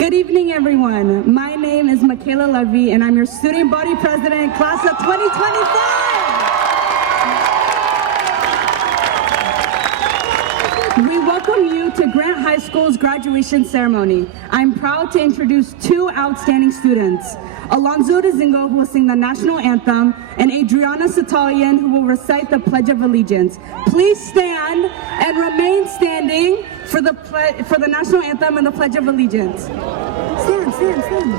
Good evening, everyone. My name is Michaela Levy, and I'm your student body president, class of 2025. We welcome you to Grant High School's graduation ceremony. I'm proud to introduce two outstanding students, Alonzo Dezingo, who will sing the national anthem, and Adriana Satalian, who will recite the Pledge of Allegiance. Please stand and remain standing for the national anthem and the Pledge of Allegiance. Stand, stand, stand.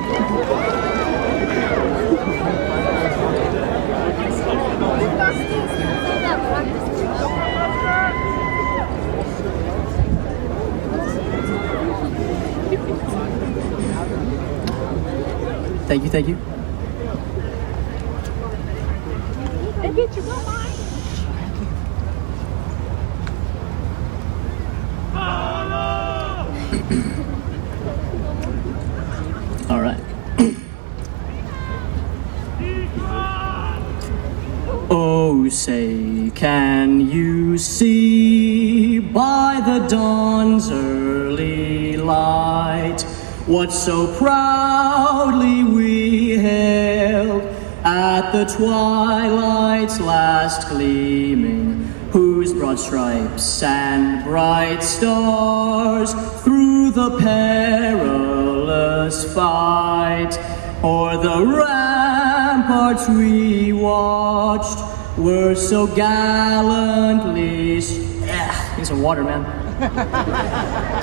Thank you, thank you. All right. Oh, say, can you see by the dawn's early light what so proudly we hailed at the twilight's last gleaming, whose broad stripes and bright stars through the perilous fight o'er the ramparts we watched were so gallantly need some water, man.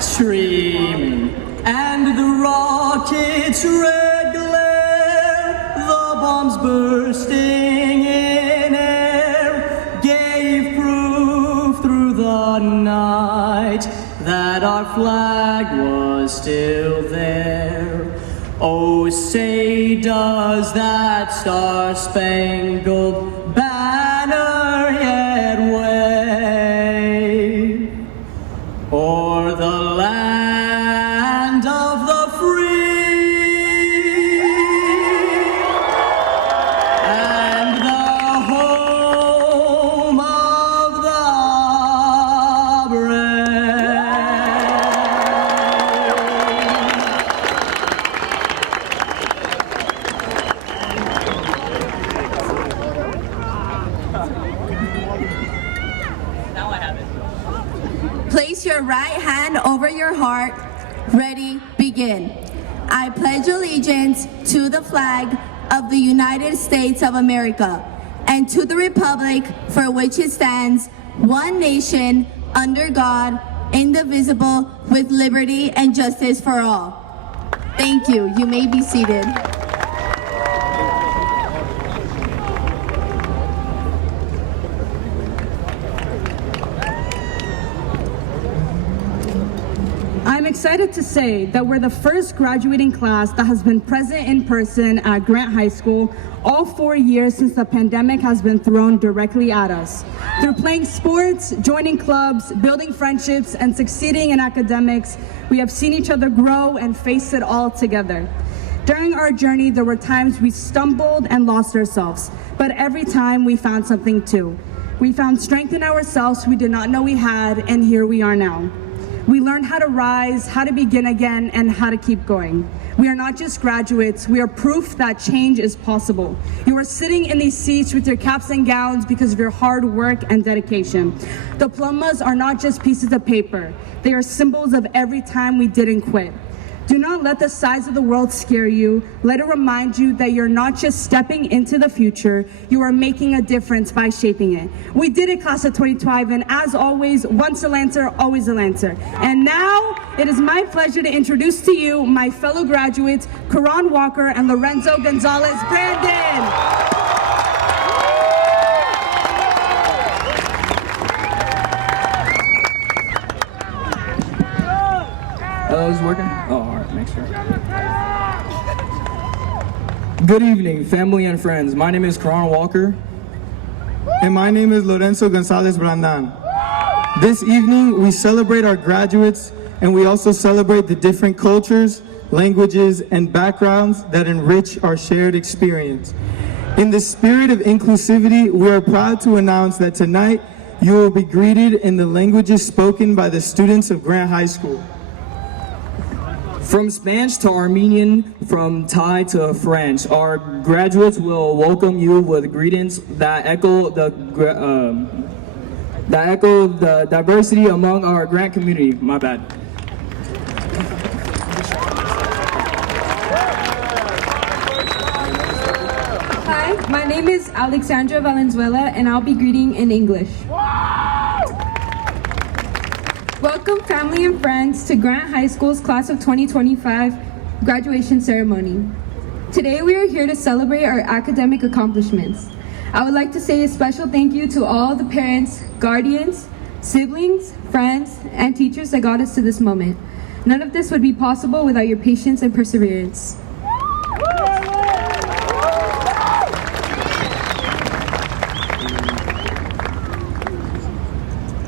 Streaming, and the rockets' red glare, the bombs bursting in air, gave proof through the night that our flag was still there. Oh, say, does that star-spangled banner yet wave o'er the land of the free and the home of the brave? Place your right hand over your heart. Ready, begin. I pledge allegiance to the flag of the United States of America and to the republic for which it stands, one nation, under God, indivisible, with liberty and justice for all. Thank you. You may be seated. I'm excited to say that we're the first graduating class that has been present in person at Grant High School all 4 years since the pandemic has been thrown directly at us. Through playing sports, joining clubs, building friendships, and succeeding in academics, we have seen each other grow and face it all together. During our journey, there were times we stumbled and lost ourselves, but every time we found something too. We found strength in ourselves we did not know we had, and here we are now. We learned how to rise, how to begin again, and how to keep going. We are not just graduates, we are proof that change is possible. You are sitting in these seats with your caps and gowns because of your hard work and dedication. Diplomas are not just pieces of paper, they are symbols of every time we didn't quit. Do not let the size of the world scare you. Let it remind you that you're not just stepping into the future, you are making a difference by shaping it. We did it, class of 2025, and as always, once a Lancer, always a Lancer. And now, it is my pleasure to introduce to you my fellow graduates, Karan Walker and Lorenzo Gonzalez Brandon. Hello, is it working? Oh, all right, make sure. Good evening, family and friends. My name is Karan Walker. And my name is Lorenzo Gonzalez Brandan. This evening, we celebrate our graduates, and we also celebrate the different cultures, languages, and backgrounds that enrich our shared experience. In the spirit of inclusivity, we are proud to announce that tonight, you will be greeted in the languages spoken by the students of Grant High School. From Spanish to Armenian, from Thai to French, our graduates will welcome you with greetings that echo the diversity among our grant community. My bad. Hi, my name is Alexandra Valenzuela, and I'll be greeting in English. Welcome, family and friends, to Grant High School's Class of 2025 graduation ceremony. Today, we are here to celebrate our academic accomplishments. I would like to say a special thank you to all the parents, guardians, siblings, friends, and teachers that got us to this moment. None of this would be possible without your patience and perseverance.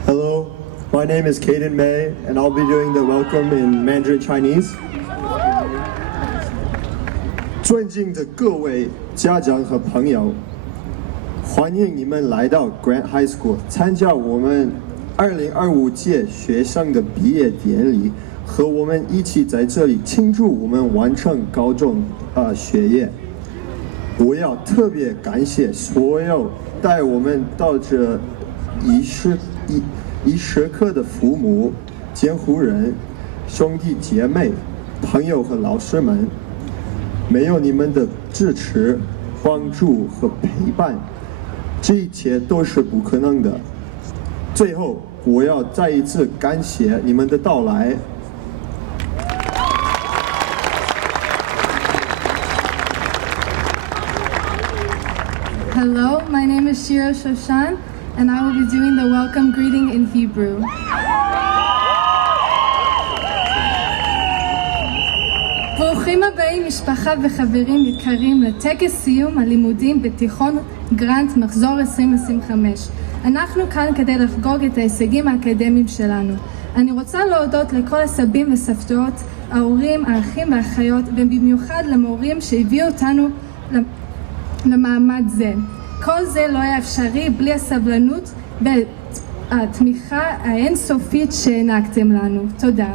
Hello, my name is Kaden May, and I'll be doing the welcome in Mandarin Chinese. 尊敬的各位家长和朋友，欢迎你们来到 Grant High School 参加我们2025届学生的毕业典礼，和我们一起在这里庆祝我们完成高中学业。我要特别感谢所有带我们到这一时刻的父母、监护人、兄弟姐妹、朋友和老师们。没有你们的支持、帮助和陪伴，这一切都是不可能的。最后，我要再一次感谢你们的到来。Hello, my name is Shira Shoshan, and I will be doing the welcome greeting in Hebrew. ברוכים הבאים משפחה וחברים יקרים לטקס סיום הלימודים בתיכון גרנט מחזור 2025. אנחנו כאן כדי לחגוג את ההישגים האקדמיים שלנו. אני רוצה להודות לכל הסבים וסבתות, ההורים, האחים והאחיות, ובמיוחד למורים שהביאו אותנו למעמד זה. כל זה לא היה אפשרי בלי הסבלנות והתמיכה האינסופית שהענקתם לנו. תודה.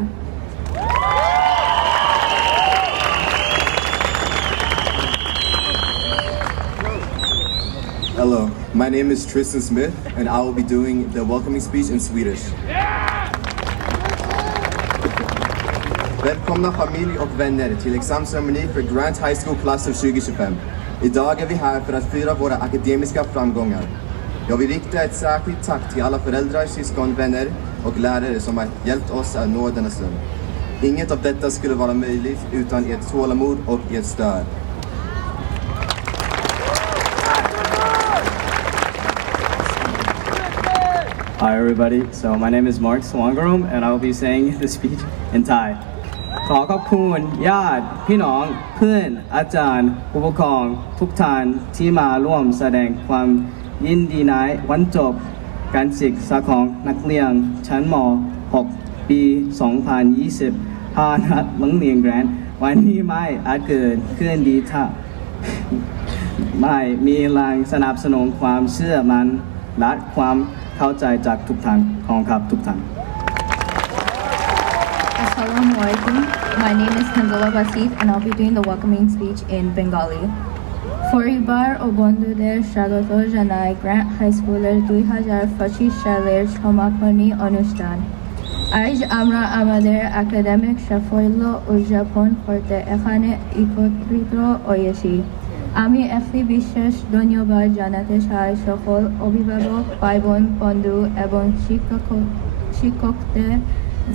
Hello, my name is Tristan Smith, and I will be doing the welcoming speech in Swedish. Välkomna familj och vänner till examensceremoni för Grant High School Class of 2025. Idag är vi här för att fira våra akademiska framgångar. Jag vill rikta ett särskilt tack till alla föräldrar, syskon, vänner och lärare som har hjälpt oss att nå denna stund. Inget av detta skulle vara möjligt utan ert tålamod och ert stöd. Hi everybody, so my name is Mark Swangarom and I will be saying the speech in Thai. ขอขอบคุณญาติพี่น้องเพื่อนอาจารย์ผู้ปกครองทุกท่านที่มาร่วมแสดงความยินดีในวันจบการศึกษาของนักเรียนชั้นม .6 ปี 2020 ผ่านโรงเรียนแกรนด์วันนี้ไม่อาจเกิดขึ้นดีถ้าไม่มีแรงสนับสนุนความเชื่อมั่นและความเข้าใจจากทุกท่านของครับทุกท่าน Assalamualaikum. My name is Tanzala Basit and I'll be doing the welcoming speech in Bengali. পরিবার ও বন্ধুদের স্বাগত জানাই grant high স্কুলের 2025 সালের সমাপনী অনুষ্ঠান। আজ আমরা আমাদের একাডেমিক সাফল্য উদযাপন করতে এখানে একত্রিত হয়েছি। আমি একটি বিশেষ ধন্যবাদ জানাতে চাই সকল অভিভাবক, ভাই বোন, বন্ধু এবং শিক্ষকদের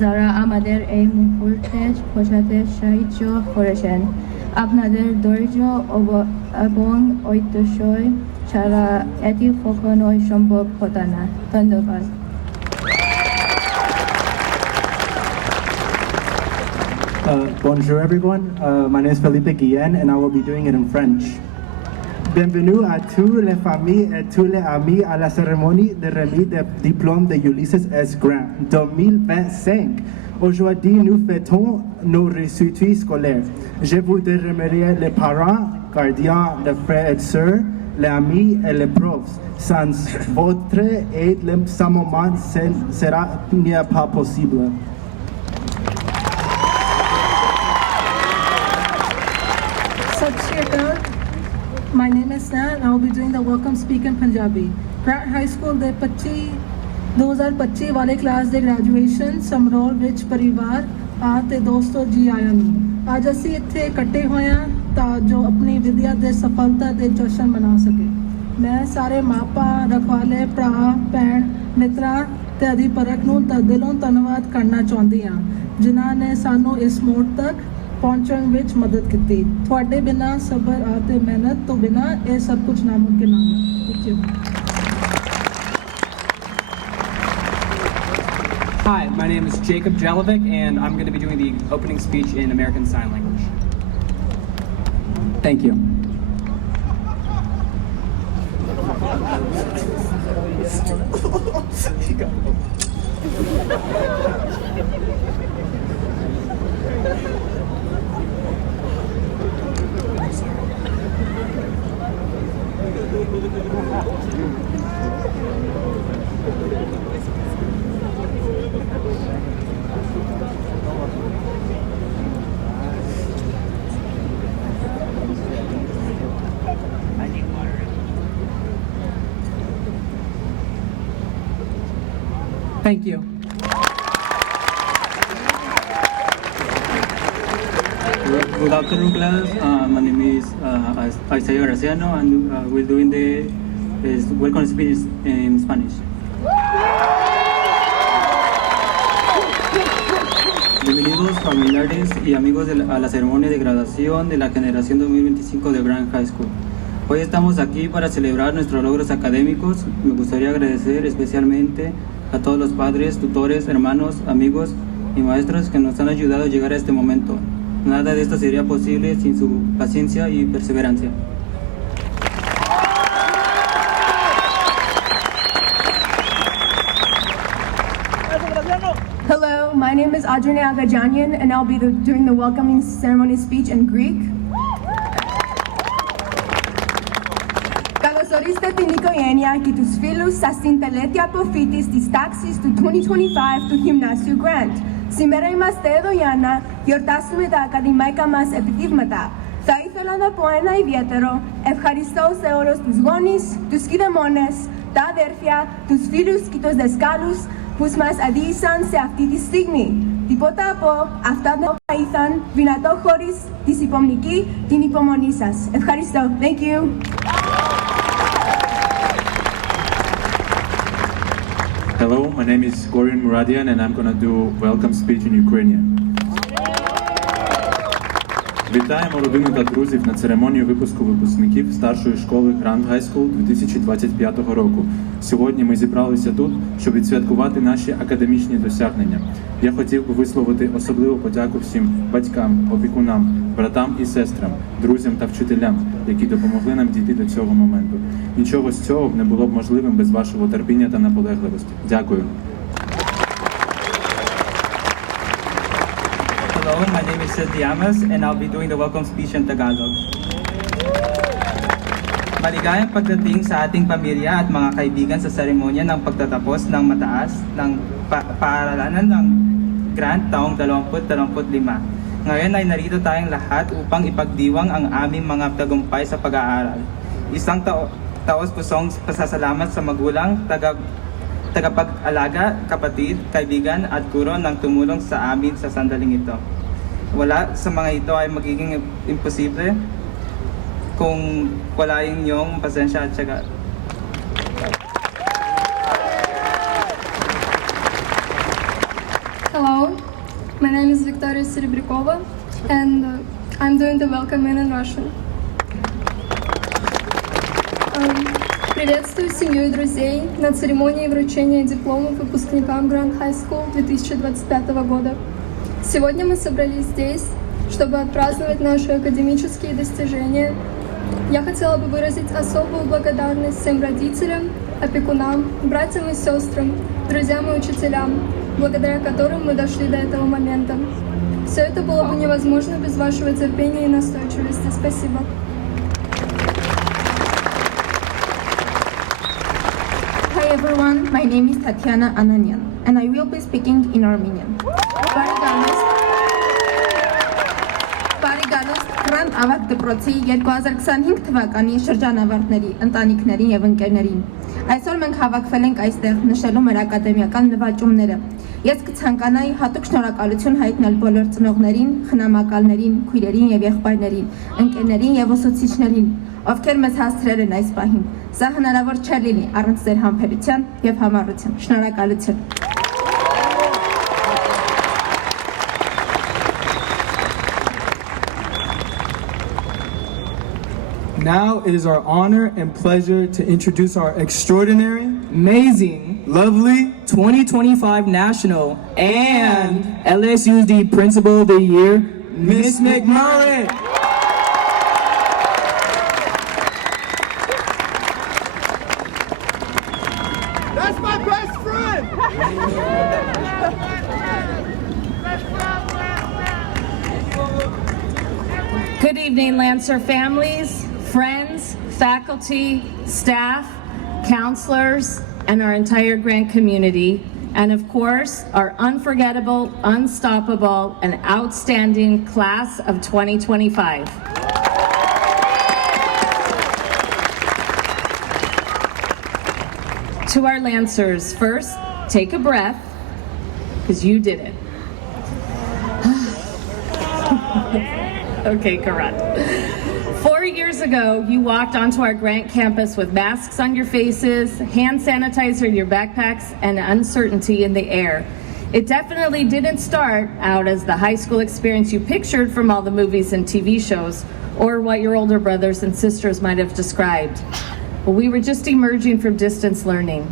যারা আমাদের এই মুহূর্তে পৌঁছাতে সাহায্য করেছেন। আপনাদের ধৈর্য এবং ঐতিহ্য ছাড়া এটি কখনোই সম্ভব হতো না। ধন্যবাদ। Bonjour everyone, my name is Felipe Guillen and I will be doing it in French. Bienvenue à tous les familles et tous les amis à la cérémonie de remise des diplômes de Ulysses S. Grant 2025. Aujourd'hui, nous fêtons nos réussites scolaires. Je voudrais remercier les parents, gardiens, les frères et sœurs, les amis et les profs. Sans votre aide, ce moment n'est pas possible. Sneha and I will be doing the welcome speak in Punjabi. Grant High School ਦੇ 2025 ਵਾਲੇ class ਦੇ graduation ਸਮਾਰੋਹ ਵਿੱਚ ਪਰਿਵਾਰ ਤੇ ਦੋਸਤੋ ਜੀ ਆਇਆਂ ਨੂੰ। ਅੱਜ ਅਸੀਂ ਇੱਥੇ ਇਕੱਠੇ ਹੋਏ ਹਾਂ ਤਾਂ ਜੋ ਆਪਣੀ ਵਿਦਿਆ ਦੇ ਸਫਲਤਾ ਦੇ ਜਸ਼ਨ ਮਨਾ ਸਕੇ। ਮੈਂ ਸਾਰੇ ਮਾਪਾ, ਰਖਵਾਲੇ, ਭਰਾ, ਭੈਣ, ਮਿੱਤਰਾਂ ਤੇ ਅਧਿਆਪਕ ਨੂੰ ਦਿਲੋਂ ਧੰਨਵਾਦ ਕਰਨਾ ਚਾਹੁੰਦੀ ਹਾਂ ਜਿਨ੍ਹਾਂ ਨੇ ਸਾਨੂੰ ਇਸ ਮੋੜ ਤੱਕ ਪਹੁੰਚਣ ਵਿੱਚ ਮਦਦ ਕੀਤੀ। ਤੁਹਾਡੇ ਬਿਨਾਂ ਸਬਰ ਅਤੇ ਮਿਹਨਤ ਤੋਂ ਬਿਨਾਂ ਇਹ ਸਭ ਕੁਝ ਨਾਮੁਮਕਿਨ ਹੈ। Thank you. Hi, my name is Jacob Jalovic, and I'm going to be doing the opening speech in American Sign Language. Thank you. Thank you. Good afternoon, class. My name is Isaiah Graciano, and we're doing the welcome speech in Spanish. Bienvenidos familiares y amigos a la ceremonia de graduación de la generación 2025 de Grant High School. Hoy estamos aquí para celebrar nuestros logros académicos. Me gustaría agradecer especialmente a todos los padres, tutores, hermanos, amigos y maestros que nos han ayudado a llegar a este momento. Nada de esto sería posible sin su paciencia y perseverancia. Hello, my name is Adriana Agajanian, and I'll be doing the welcoming ceremony speech in Greek. Καλωσορίστε την οικογένεια και τους φίλους σας στην τελέτεια αποφύτης της τάξης του 2025 του Γυμνάσιου Grant. Σήμερα είμαστε εδώ για να γιορτάσουμε τα ακαδημαϊκά μας επιτεύγματα. Θα ήθελα να πω ένα ιδιαίτερο ευχαριστώ σε όλους τους γονείς, τους κηδεμόνες, τα αδέρφια, τους φίλους και τους δασκάλους που μας αδείησαν σε αυτή τη στιγμή. Τίποτα από αυτά δεν θα ήταν δυνατό χωρίς την υπομονή σας. Ευχαριστώ. Thank you. Hello, my name is Gorian Muradian and I'm going to do welcome speech in Ukrainian. Вітаємо родину та друзів на церемонію випуску випускників старшої школи Grant High School 2025 року. Сьогодні ми зібралися тут, щоб відсвяткувати наші академічні досягнення. Я хотів би висловити особливу подяку всім батькам, опікунам, братам і сестрам, друзям та вчителям, які допомогли нам дійти до цього моменту. Нічого з цього б не було б можливим без вашого терпіння та наполегливості. Дякую. Hello, my name is Sid Diamas and I'll be doing the welcome speech in Tagalog. Maligayang pagdating sa ating pamilya at mga kaibigan sa seremonya ng pagtatapos ng mataas ng paaralanan ng Grant taong 2025. Ngayon ay narito tayong lahat upang ipagdiwang ang aming mga tagumpay sa pag-aaral. Isang taos-pusong pasasalamat sa magulang, tagapag-alaga, kapatid, kaibigan at guro ng tumulong sa amin sa sandaling ito. Wala sa mga ito ay magiging imposible kung wala yung inyong pasensya at syaga. Hello, my name is Victoria Serebrikova and I'm doing the welcome in Russian. Приветствую семью и друзей на церемонии вручения дипломов выпускникам Grant High School 2025 года. Сегодня мы собрались здесь, чтобы отпраздновать наши академические достижения. Я хотела бы выразить особую благодарность всем родителям, опекунам, братьям и сестрам, друзьям и учителям, благодаря которым мы дошли до этого момента. Все это было бы невозможно без вашего терпения и настойчивости. Спасибо. Hi everyone, my name is Tatiana Ananyan and I will be speaking in Armenian. Բարի գալուստ Գրանտ ավագ դպրոցի 2025 թվականի շրջանավարտների, ընտանիքներին եւ ընկերներին։ Այսօր մենք հավաքվել ենք այստեղ նշելու մեր ակադեմիական նվաճումները։ Ես կցանկանայի հատուկ շնորհակալություն հայտնել բոլոր ծնողներին, խնամակալներին, քույրերին եւ եղբայրներին, ընկերներին եւ ուսուցիչներին, ովքեր մեզ հասցրել են այս պահին։ Սա հնարավոր չէր լինի առանց ձեր համբերության եւ համառության։ Շնորհակալություն։ Now it is our honor and pleasure to introduce our extraordinary, amazing, lovely 2025 National and LSU's the Principal of the Year, Miss McMurray. That's my best friend! Good evening, Lancer families, friends, faculty, staff, counselors, and our entire Grant community, and of course, our unforgettable, unstoppable, and outstanding class of 2025. To our Lancers, first, take a breath, because you did it. Okay, correct. 4 years ago, you walked onto our Grant campus with masks on your faces, hand sanitizer in your backpacks, and uncertainty in the air. It definitely didn't start out as the high school experience you pictured from all the movies and TV shows, or what your older brothers and sisters might have described. But we were just emerging from distance learning.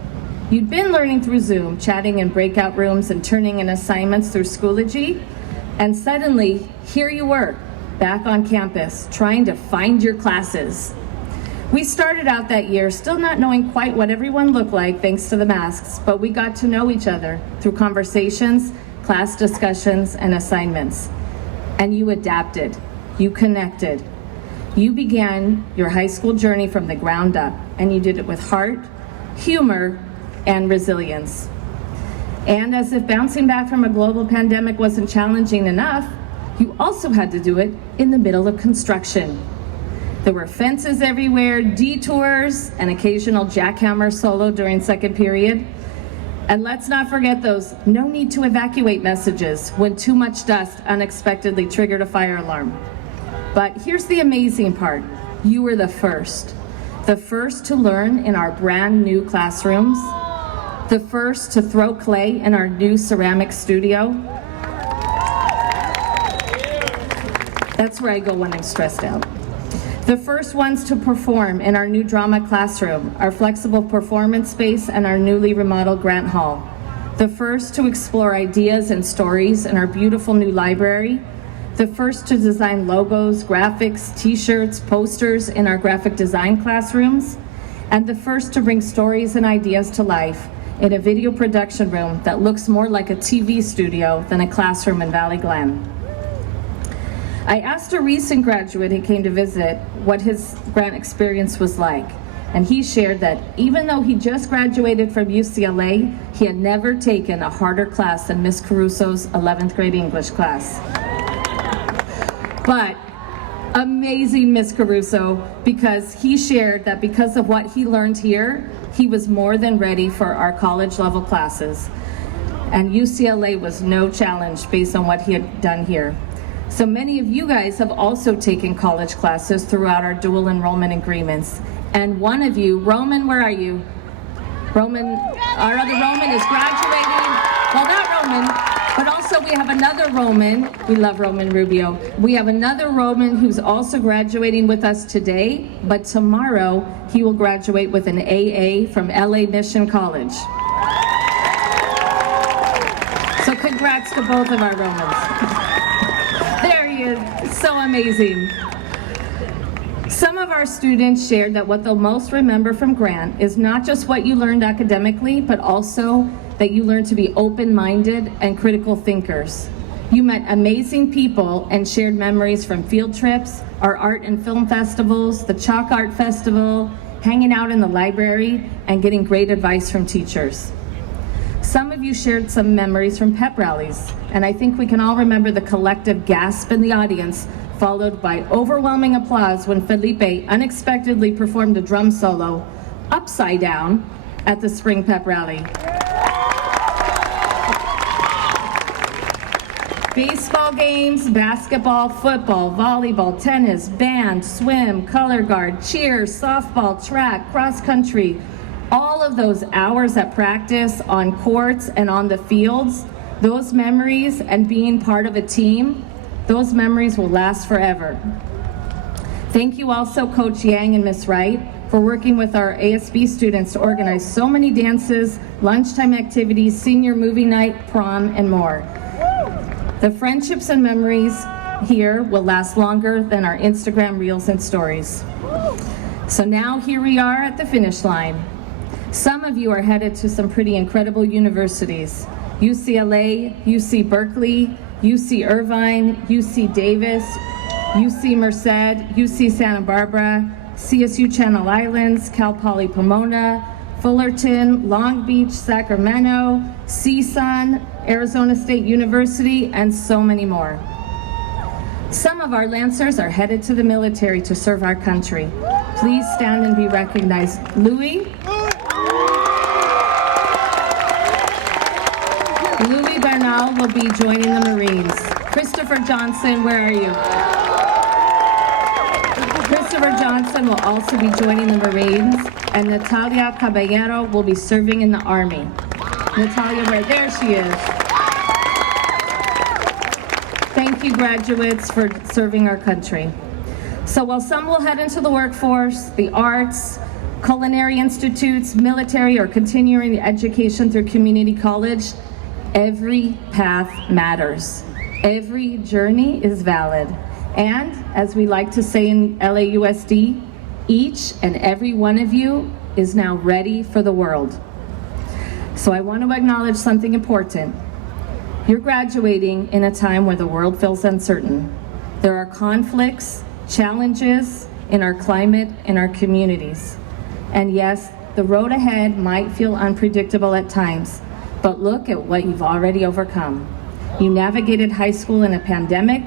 You'd been learning through Zoom, chatting in breakout rooms and turning in assignments through Schoology, and suddenly, here you were, back on campus, trying to find your classes. We started out that year still not knowing quite what everyone looked like thanks to the masks, but we got to know each other through conversations, class discussions, and assignments. And you adapted, you connected. You began your high school journey from the ground up, and you did it with heart, humor, and resilience. And as if bouncing back from a global pandemic wasn't challenging enough, you also had to do it in the middle of construction. There were fences everywhere, detours, an occasional jackhammer solo during second period. And let's not forget those no need to evacuate messages when too much dust unexpectedly triggered a fire alarm. But here's the amazing part. You were the first to learn in our brand new classrooms, the first to throw clay in our new ceramic studio. That's where I go when I'm stressed out. The first ones to perform in our new drama classroom, our flexible performance space, and our newly remodeled Grant Hall. The first to explore ideas and stories in our beautiful new library. The first to design logos, graphics, t-shirts, posters in our graphic design classrooms. And the first to bring stories and ideas to life in a video production room that looks more like a TV studio than a classroom in Valley Glen. I asked a recent graduate who came to visit what his Grant experience was like, and he shared that even though he just graduated from UCLA, he had never taken a harder class than Miss Caruso's 11th grade English class. But amazing Miss Caruso, because he shared that because of what he learned here, he was more than ready for our college level classes. And UCLA was no challenge based on what he had done here. So many of you guys have also taken college classes throughout our dual enrollment agreements. And one of you, Roman, where are you? Roman, our other Roman is graduating. Well, not Roman, but also we have another Roman. We love Roman Rubio. We have another Roman who's also graduating with us today, but tomorrow he will graduate with an AA from LA Mission College. So congrats to both of our Romans. So amazing. Some of our students shared that what they'll most remember from Grant is not just what you learned academically, but also that you learned to be open-minded and critical thinkers. You met amazing people and shared memories from field trips, our art and film festivals, the Chalk Art Festival, hanging out in the library, and getting great advice from teachers. Some of you shared some memories from pep rallies, and I think we can all remember the collective gasp in the audience followed by overwhelming applause when Felipe unexpectedly performed a drum solo upside down at the Spring Pep Rally. Baseball games, basketball, football, volleyball, tennis, band, swim, color guard, cheer, softball, track, cross country, all of those hours at practice on courts and on the fields, those memories and being part of a team, those memories will last forever. Thank you also Coach Yang and Miss Wright for working with our ASB students to organize so many dances, lunchtime activities, senior movie night, prom, and more. The friendships and memories here will last longer than our Instagram reels and stories. So now here we are at the finish line. Some of you are headed to some pretty incredible universities. UCLA, UC Berkeley, UC Irvine, UC Davis, UC Merced, UC Santa Barbara, CSU Channel Islands, Cal Poly Pomona, Fullerton, Long Beach, Sacramento, CSUN, Arizona State University, and so many more. Some of our Lancers are headed to the military to serve our country. Please stand and be recognized. Louis Bernal will be joining the Marines. Christopher Johnson, where are you? Christopher Johnson will also be joining the Marines, and Natalia Caballero will be serving in the Army. Natalia, right there she is. Thank you, graduates, for serving our country. So while some will head into the workforce, the arts, culinary institutes, military, or continuing education through community college, every path matters. Every journey is valid. And as we like to say in LAUSD, each and every one of you is now ready for the world. So I want to acknowledge something important. You're graduating in a time where the world feels uncertain. There are conflicts, challenges in our climate, in our communities. And yes, the road ahead might feel unpredictable at times, but look at what you've already overcome. You navigated high school in a pandemic,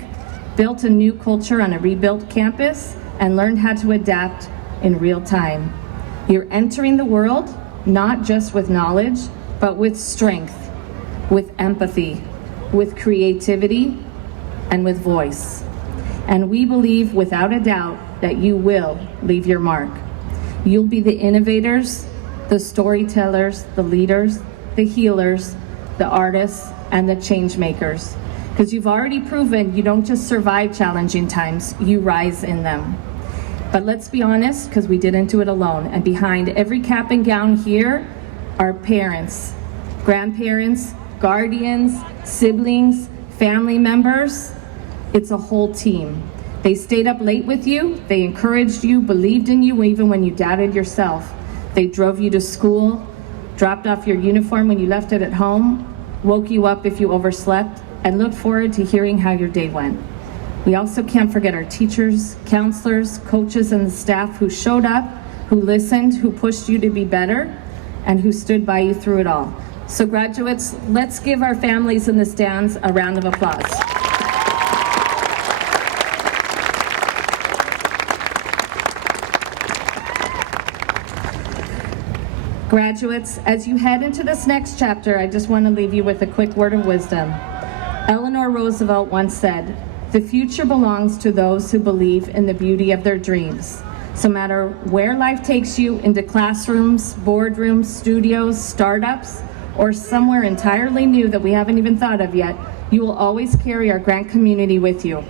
built a new culture on a rebuilt campus, and learned how to adapt in real time. You're entering the world not just with knowledge, but with strength, with empathy, with creativity, and with voice. And we believe without a doubt that you will leave your mark. You'll be the innovators, the storytellers, the leaders, the healers, the artists, and the change makers. Because you've already proven you don't just survive challenging times, you rise in them. But let's be honest, because we didn't do it alone. And behind every cap and gown here are parents, grandparents, guardians, siblings, family members. It's a whole team. They stayed up late with you, they encouraged you, believed in you even when you doubted yourself. They drove you to school, dropped off your uniform when you left it at home, woke you up if you overslept, and looked forward to hearing how your day went. We also can't forget our teachers, counselors, coaches, and the staff who showed up, who listened, who pushed you to be better, and who stood by you through it all. So graduates, let's give our families in the stands a round of applause. Graduates, as you head into this next chapter, I just want to leave you with a quick word of wisdom. Eleanor Roosevelt once said, "The future belongs to those who believe in the beauty of their dreams." So no matter where life takes you, into classrooms, boardrooms, studios, startups, or somewhere entirely new that we haven't even thought of yet, you will always carry our grant community with you.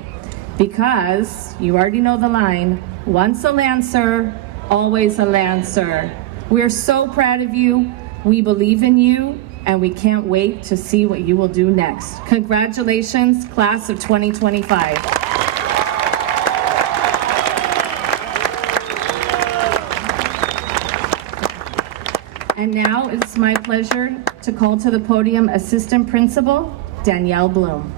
Because, you already know the line, once a Lancer, always a Lancer. We're so proud of you, we believe in you, and we can't wait to see what you will do next. Congratulations, class of 2025. And now it's my pleasure to call to the podium Assistant Principal, Danielle Bloom.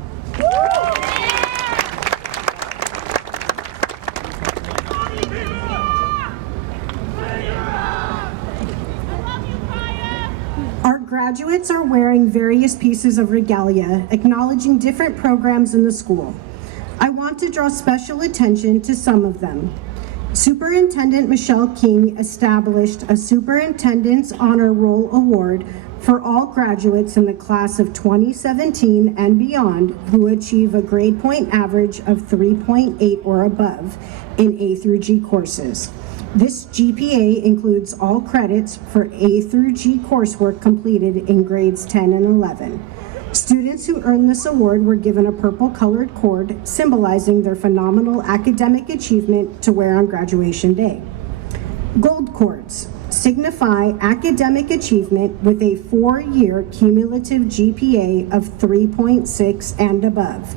Graduates are wearing various pieces of regalia, acknowledging different programs in the school. I want want to draw special attention to some of them. Superintendent Michelle King established a Superintendent's Honor Roll Award for all graduates in the class of 2017 and beyond who achieve a grade point average of 3.8 or above in A through G courses. This GPA includes all credits for A through G coursework completed in grades 10 and 11. Students who earned this award were given a purple-colored cord symbolizing their phenomenal academic achievement to wear on graduation day. Gold cords signify academic achievement with a 4-year cumulative GPA of 3.6 and above.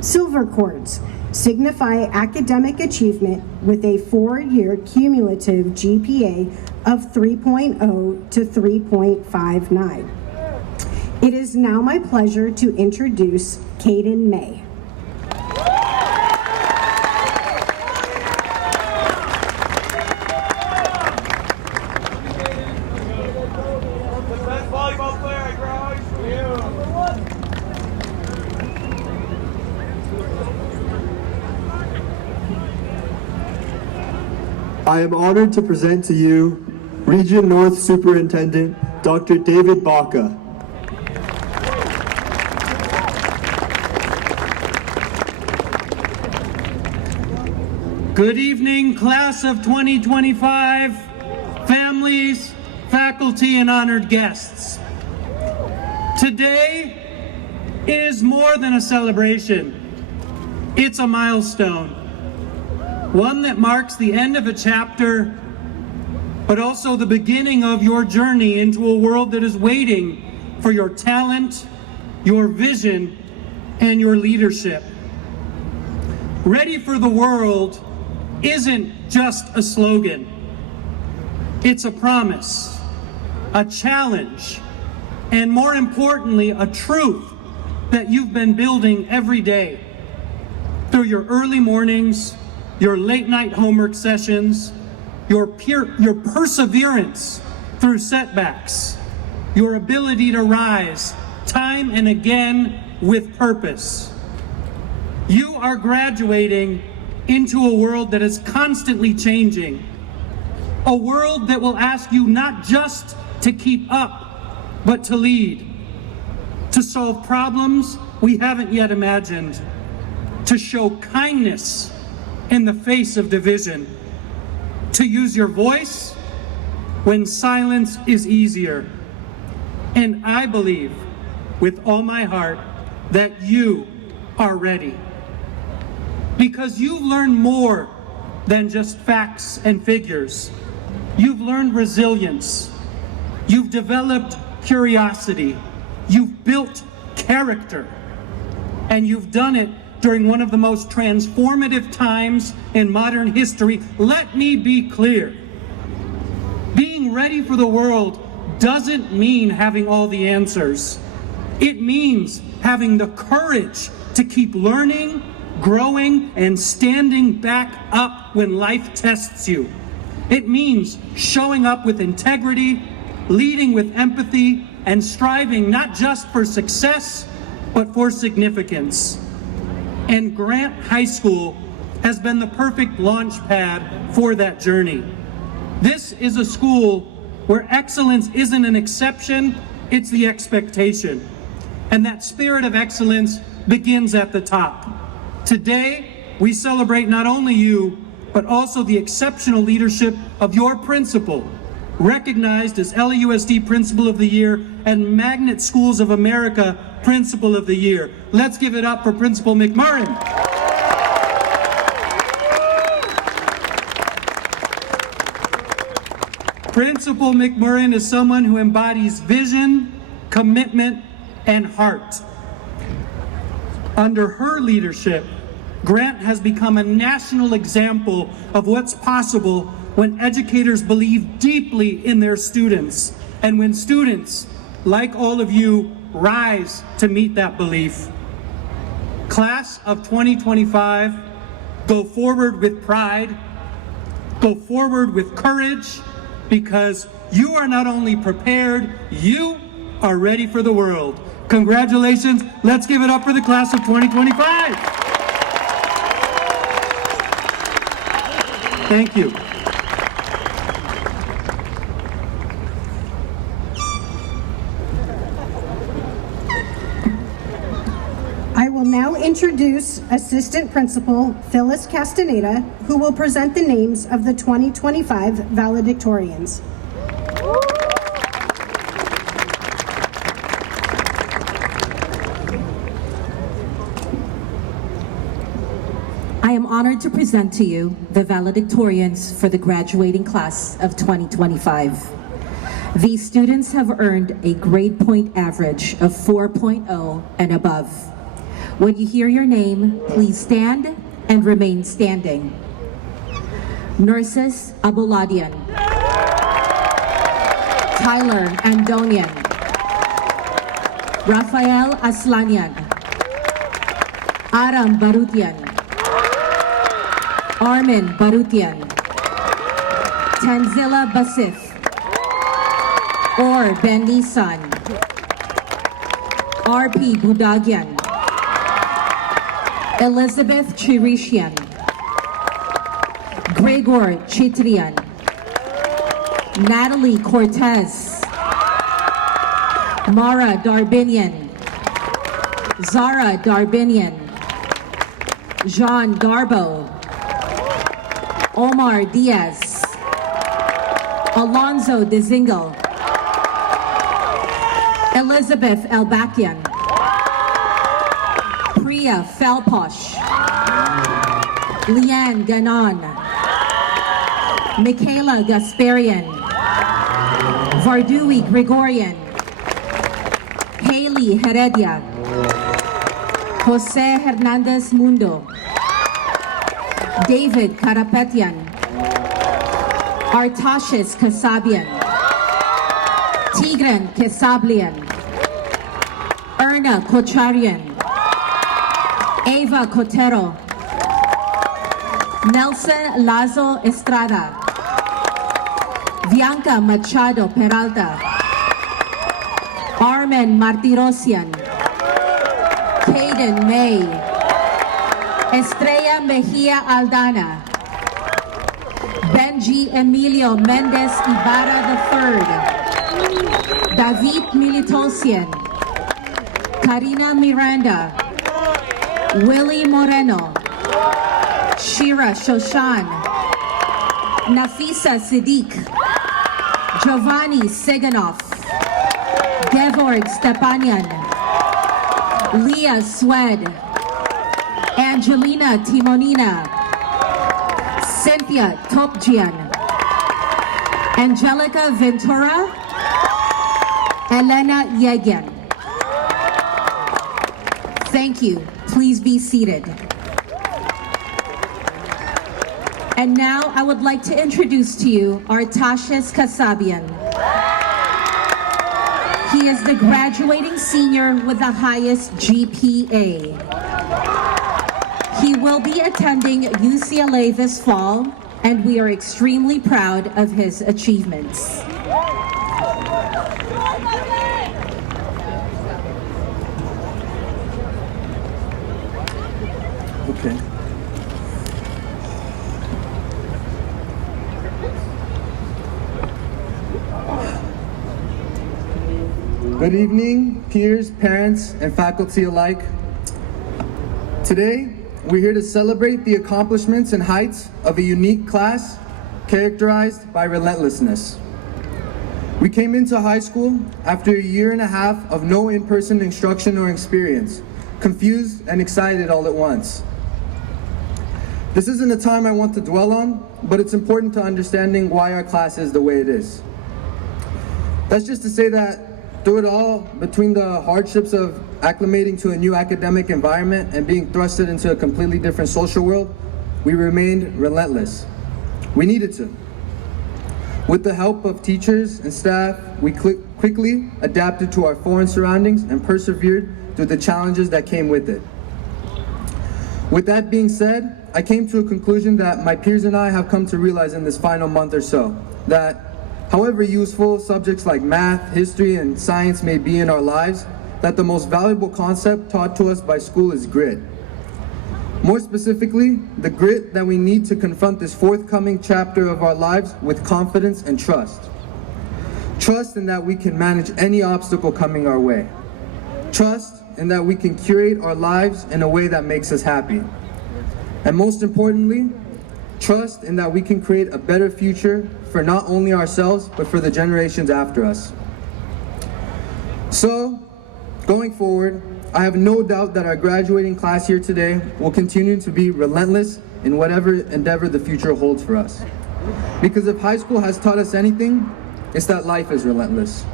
Silver cords signify academic achievement with a 4-year cumulative GPA of 3.0 to 3.59. It is now my pleasure to introduce Caden May. I am honored to present to you Region North Superintendent Dr. David Baca. Good evening, class of 2025, families, faculty, and honored guests. Today is more than a celebration. It's a milestone, one that marks the end of a chapter, but also the beginning of your journey into a world that is waiting for your talent, your vision, and your leadership. Ready for the world isn't just a slogan. It's a promise, a challenge, and more importantly, a truth that you've been building every day through your early mornings, your late night homework sessions, your perseverance through setbacks, your ability to rise time and again with purpose. You are graduating into a world that is constantly changing, a world that will ask you not just to keep up, but to lead, to solve problems we haven't yet imagined, to show kindness in the face of division, to use your voice when silence is easier. And I believe with all my heart that you are ready. Because you've learned more than just facts and figures. You've learned resilience. You've developed curiosity. You've built character. And you've done it during one of the most transformative times in modern history. Let me be clear. Being ready for the world doesn't mean having all the answers. It means having the courage to keep learning, growing, and standing back up when life tests you. It means showing up with integrity, leading with empathy, and striving not just for success, but for significance. And Grant High School has been the perfect launch pad for that journey. This is a school where excellence isn't an exception, it's the expectation. And that spirit of excellence begins at the top. Today, we celebrate not only you, but also the exceptional leadership of your principal, recognized as LAUSD Principal of the Year and Magnet Schools of America Principal of the Year. Let's give it up for Principal McMurrin. Principal McMurrin is someone who embodies vision, commitment, and heart. Under her leadership, Grant has become a national example of what's possible when educators believe deeply in their students, and when students, like all of you, rise to meet that belief. Class of 2025, go forward with pride, go forward with courage, because you are not only prepared, you are ready for the world. Congratulations. Let's give it up for the class of 2025. Thank you. I will now introduce Assistant Principal Phyllis Castaneda, who will present the names of the 2025 valedictorians. I am honored to present to you the valedictorians for the graduating class of 2025. These students have earned a grade point average of 4.0 and above. When you hear your name, please stand and remain standing. Nurses Abuladian, Tyler Andonian, Rafael Aslanian, Aram Barutian, Armin Barutian, Tanzila Basif, Or Ben Nisan, RP Budagian, Elizabeth Chirishian, Gregor Chitrian, Natalie Cortez, Mara Darbinian, Zara Darbinian, Jean Garbo, Omar Diaz, Alonzo Dezingle, Elizabeth Elbakian, Priya Felposh, Leanne Ganon, Michaela Gasparian, Vardui Gregorian, Haley Heredia, Jose Hernandez Mundo, David Karapetian, Artashis Kasabian, Tigran Kesablian, Erna Kocharian, Eva Cotero, Nelson Lazo Estrada, Bianca Machado Peralta, Armen Martirosian, Caden May, Estrella Mejia Aldana, Benji Emilio Mendez Ibarra III, David Militosian, Karina Miranda, Willie Moreno, Shira Shoshan, Nafisa Siddiq, Giovanni Seganoff, Devord Stepanian, Leah Swed, Angelina Timonina, Cynthia Topjian, Angelica Ventura, Elena Yegan. Thank you. Please be seated. And now I would like to introduce to you Artashis Kasabian. He is the graduating senior with the highest GPA. He will be attending UCLA this fall, and we are extremely proud of his achievements. Okay. Good evening, peers, parents, and faculty alike. Today, we're here to celebrate the accomplishments and heights of a unique class characterized by relentlessness. We came into high school after a year and a half of no in-person instruction or experience, confused and excited all at once. This isn't a time I want to dwell on, but it's important to understanding why our class is the way it is. That's just to say that through it all, between the hardships of acclimating to a new academic environment and being thrusted into a completely different social world, we remained relentless. We needed to. With the help of teachers and staff, we quickly adapted to our foreign surroundings and persevered through the challenges that came with it. With that being said, I came to a conclusion that my peers and I have come to realize in this final month or so, that however useful subjects like math, history, and science may be in our lives, that the most valuable concept taught to us by school is grit. More specifically, the grit that we need to confront this forthcoming chapter of our lives with confidence and trust. Trust in that we can manage any obstacle coming our way. Trust in that we can curate our lives in a way that makes us happy. And most importantly, trust in that we can create a better future for not only ourselves, but for the generations after us. So, going forward, I have no doubt that our graduating class here today will continue to be relentless in whatever endeavor the future holds for us. Because if high school has taught us anything, it's that life is relentless.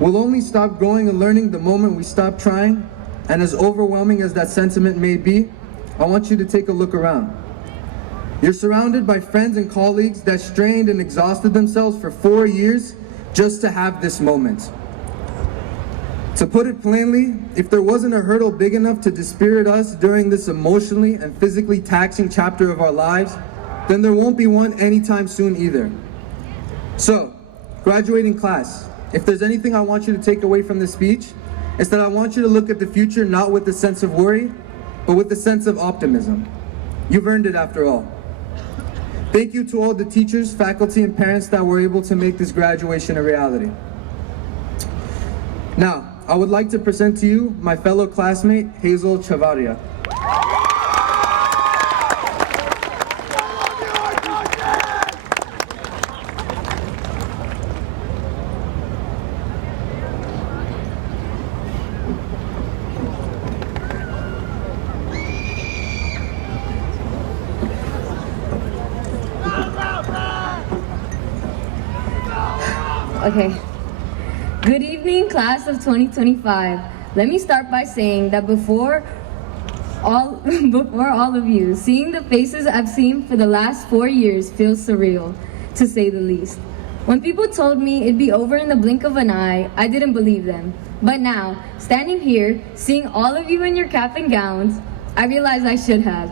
We'll only stop growing and learning the moment we stop trying, and as overwhelming as that sentiment may be, I want you to take a look around. You're surrounded by friends and colleagues that strained and exhausted themselves for 4 years just to have this moment. To put it plainly, if there wasn't a hurdle big enough to dispirit us during this emotionally and physically taxing chapter of our lives, then there won't be one anytime soon either. So, graduating class, if there's anything I want you to take away from this speech, it's that I want you to look at the future not with a sense of worry, but with a sense of optimism. You've earned it after all. Thank you to all the teachers, faculty, and parents that were able to make this graduation a reality. Now, I would like to present to you my fellow classmate, Hazel Chavaria. Okay. Good evening, class of 2025. Let me start by saying that before all of you, seeing the faces I've seen for the last 4 years feels surreal, to say the least. When people told me it'd be over in the blink of an eye, I didn't believe them. But now, standing here, seeing all of you in your cap and gowns, I realize I should have.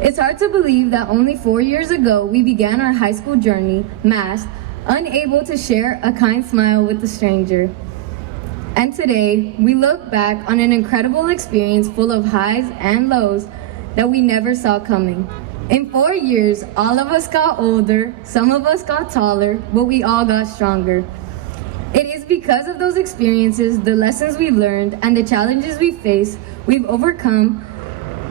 It's hard to believe that only 4 years ago we began our high school journey, masked, unable to share a kind smile with a stranger. And today, we look back on an incredible experience full of highs and lows that we never saw coming. In 4 years, all of us got older, some of us got taller, but we all got stronger. It is because of those experiences, the lessons we've learned, and the challenges we face, we've overcome,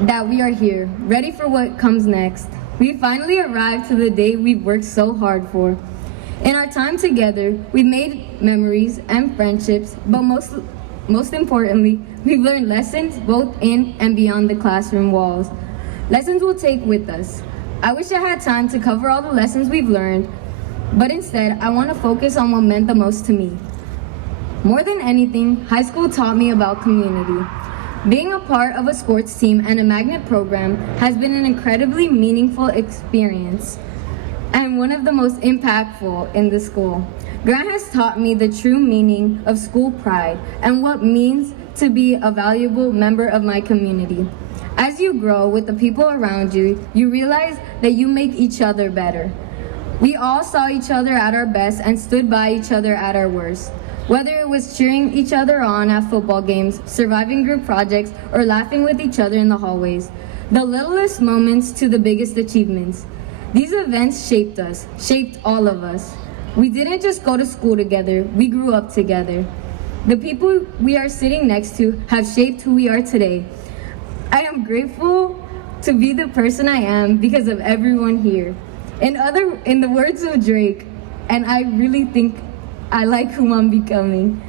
that we are here, ready for what comes next. We finally arrived to the day we've worked so hard for. In our time together, we've made memories and friendships, but most importantly, we've learned lessons both in and beyond the classroom walls. Lessons we'll take with us. I wish I had time to cover all the lessons we've learned, but instead, I want to focus on what meant the most to me. More than anything, high school taught me about community. Being a part of a sports team and a magnet program has been an incredibly meaningful experience, and one of the most impactful in the school. Grant has taught me the true meaning of school pride and what it means to be a valuable member of my community. As you grow with the people around you, you realize that you make each other better. We all saw each other at our best and stood by each other at our worst. Whether it was cheering each other on at football games, surviving group projects, or laughing with each other in the hallways. The littlest moments to the biggest achievements. These events shaped us, shaped all of us. We didn't just go to school together, we grew up together. The people we are sitting next to have shaped who we are today. I am grateful to be the person I am because of everyone here. In the words of Drake, and I really think I like who I'm becoming.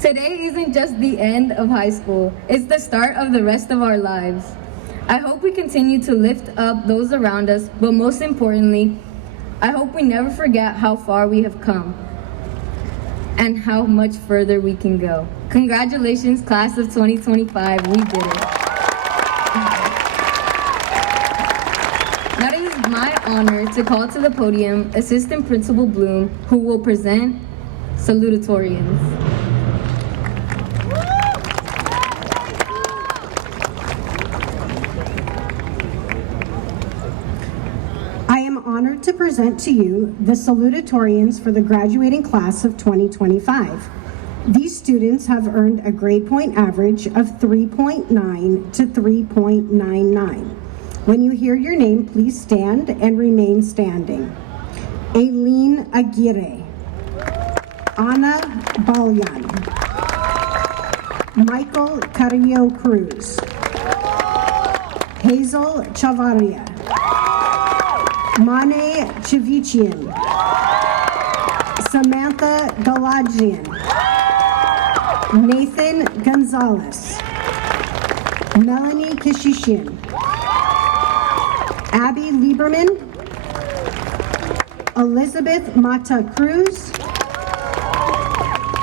Today isn't just the end of high school, it's the start of the rest of our lives. I hope we continue to lift up those around us, but most importantly, I hope we never forget how far we have come and how much further we can go. Congratulations, class of 2025, we did it. Now it is my honor to call to the podium Assistant Principal Bloom, who will present Salutatorians. Honored to present to you the salutatorians for the graduating class of 2025. These students have earned a grade point average of 3.9 to 3.99. When you hear your name, please stand and remain standing. Aileen Aguirre. Ana Balyan. Michael Carrillo Cruz. Hazel Chavaria. Mane Chivichian. Samantha Galajian. Nathan Gonzalez. Melanie Kishishian. Abby Lieberman. Elizabeth Mata Cruz.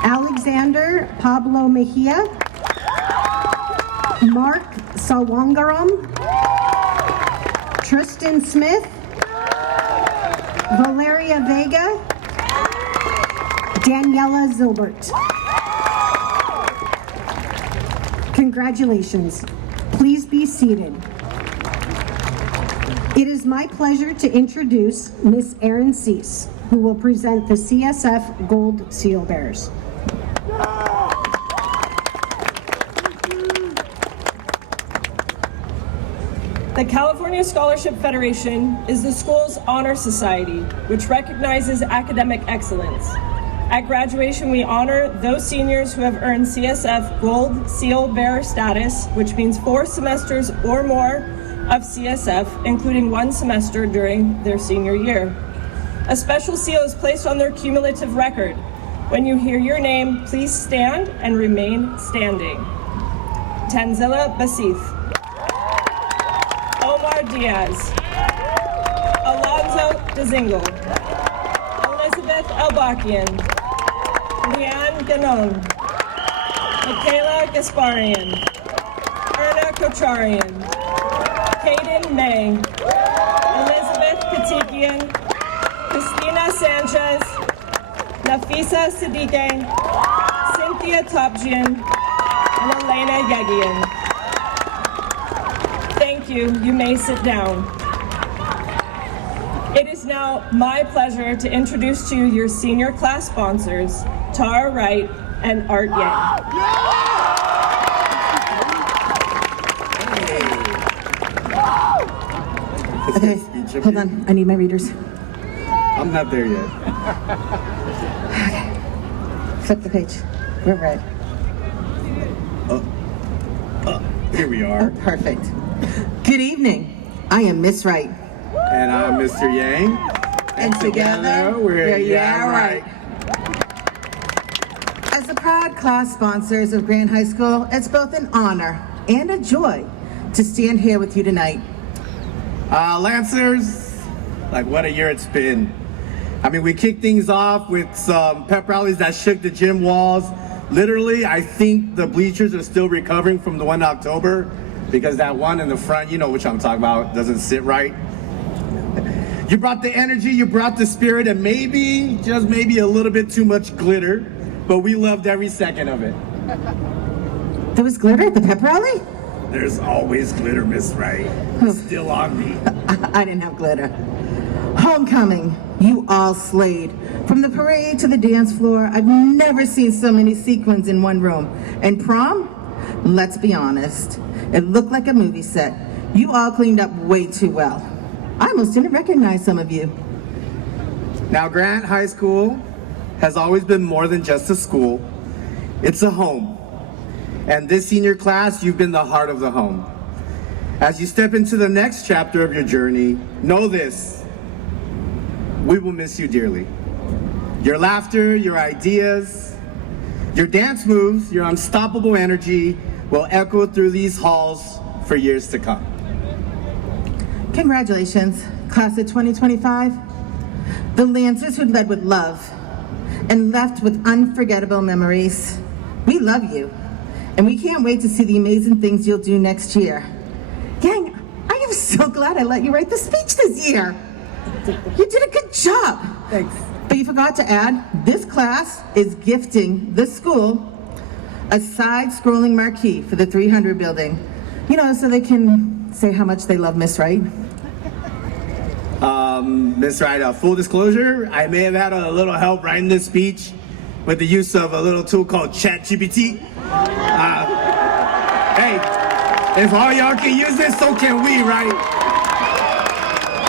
Alexander Pablo Mejia. Mark Sawangaram. Tristan Smith. Valeria Vega. Daniela Zilbert. Congratulations. Please be seated. It is my pleasure to introduce Miss Erin Cease, who will present the CSF Gold Seal Bearers. The California Scholarship Federation is the school's honor society, which recognizes academic excellence. At graduation, we honor those seniors who have earned CSF Gold Seal Bearer status, which means 4 semesters or more of CSF, including 1 semester during their senior year. A special seal is placed on their cumulative record. When you hear your name, please stand and remain standing. Tanzila Basith. Omar Diaz. Alonzo Dezingle. Elizabeth Elbakian. Leanne Ganon. Michaela Gasparian. Erna Kocharian. Kaden May. Elizabeth Katikian. Christina Sanchez. Nafisa Siddique. Cynthia Topjian. And Elena Yegian. Thank you. You may sit down. It is now my pleasure to introduce to you your senior class sponsors, Tara Wright and Art Yang. Okay, hold on. I need my readers. I'm not there yet. Okay. Flip the page. We're red. Here we are. Oh, perfect. Good evening. I am Miss Wright. And I'm Mr. Yang. And together, we're Yeah Right. As the proud class sponsors of Grant High School, it's both an honor and a joy to stand here with you tonight. Lancers, like what a year it's been. I mean, we kicked things off with some pep rallies that shook the gym walls. Literally, I think the bleachers are still recovering from the one in October because that one in the front, you know which I'm talking about, doesn't sit right. You brought the energy, you brought the spirit, and maybe, just maybe a little bit too much glitter, but we loved every second of it. There was glitter at the pep rally? There's always glitter, Miss Wright. Still on me. I didn't have glitter. Homecoming, you all slayed. From the parade to the dance floor, I've never seen so many sequins in one room. And prom, let's be honest, it looked like a movie set. You all cleaned up way too well. I almost didn't recognize some of you. Now, Grant High School has always been more than just a school. It's a home. And this senior class, you've been the heart of the home. As you step into the next chapter of your journey, know this: we will miss you dearly. Your laughter, your ideas, your dance moves, your unstoppable energy will echo through these halls for years to come. Congratulations, class of 2025. The Lancers who led with love and left with unforgettable memories. We love you, and we can't wait to see the amazing things you'll do next year. Gang, I am so glad I let you write the speech this year. You did a good job. Thanks. But you forgot to add, this class is gifting the school a side-scrolling marquee for the 300 building. You know, so they can say how much they love Miss Wright. Miss Wright, full disclosure, I may have had a little help writing this speech with the use of a little tool called ChatGPT. Hey, if all y'all can use this, so can we, right?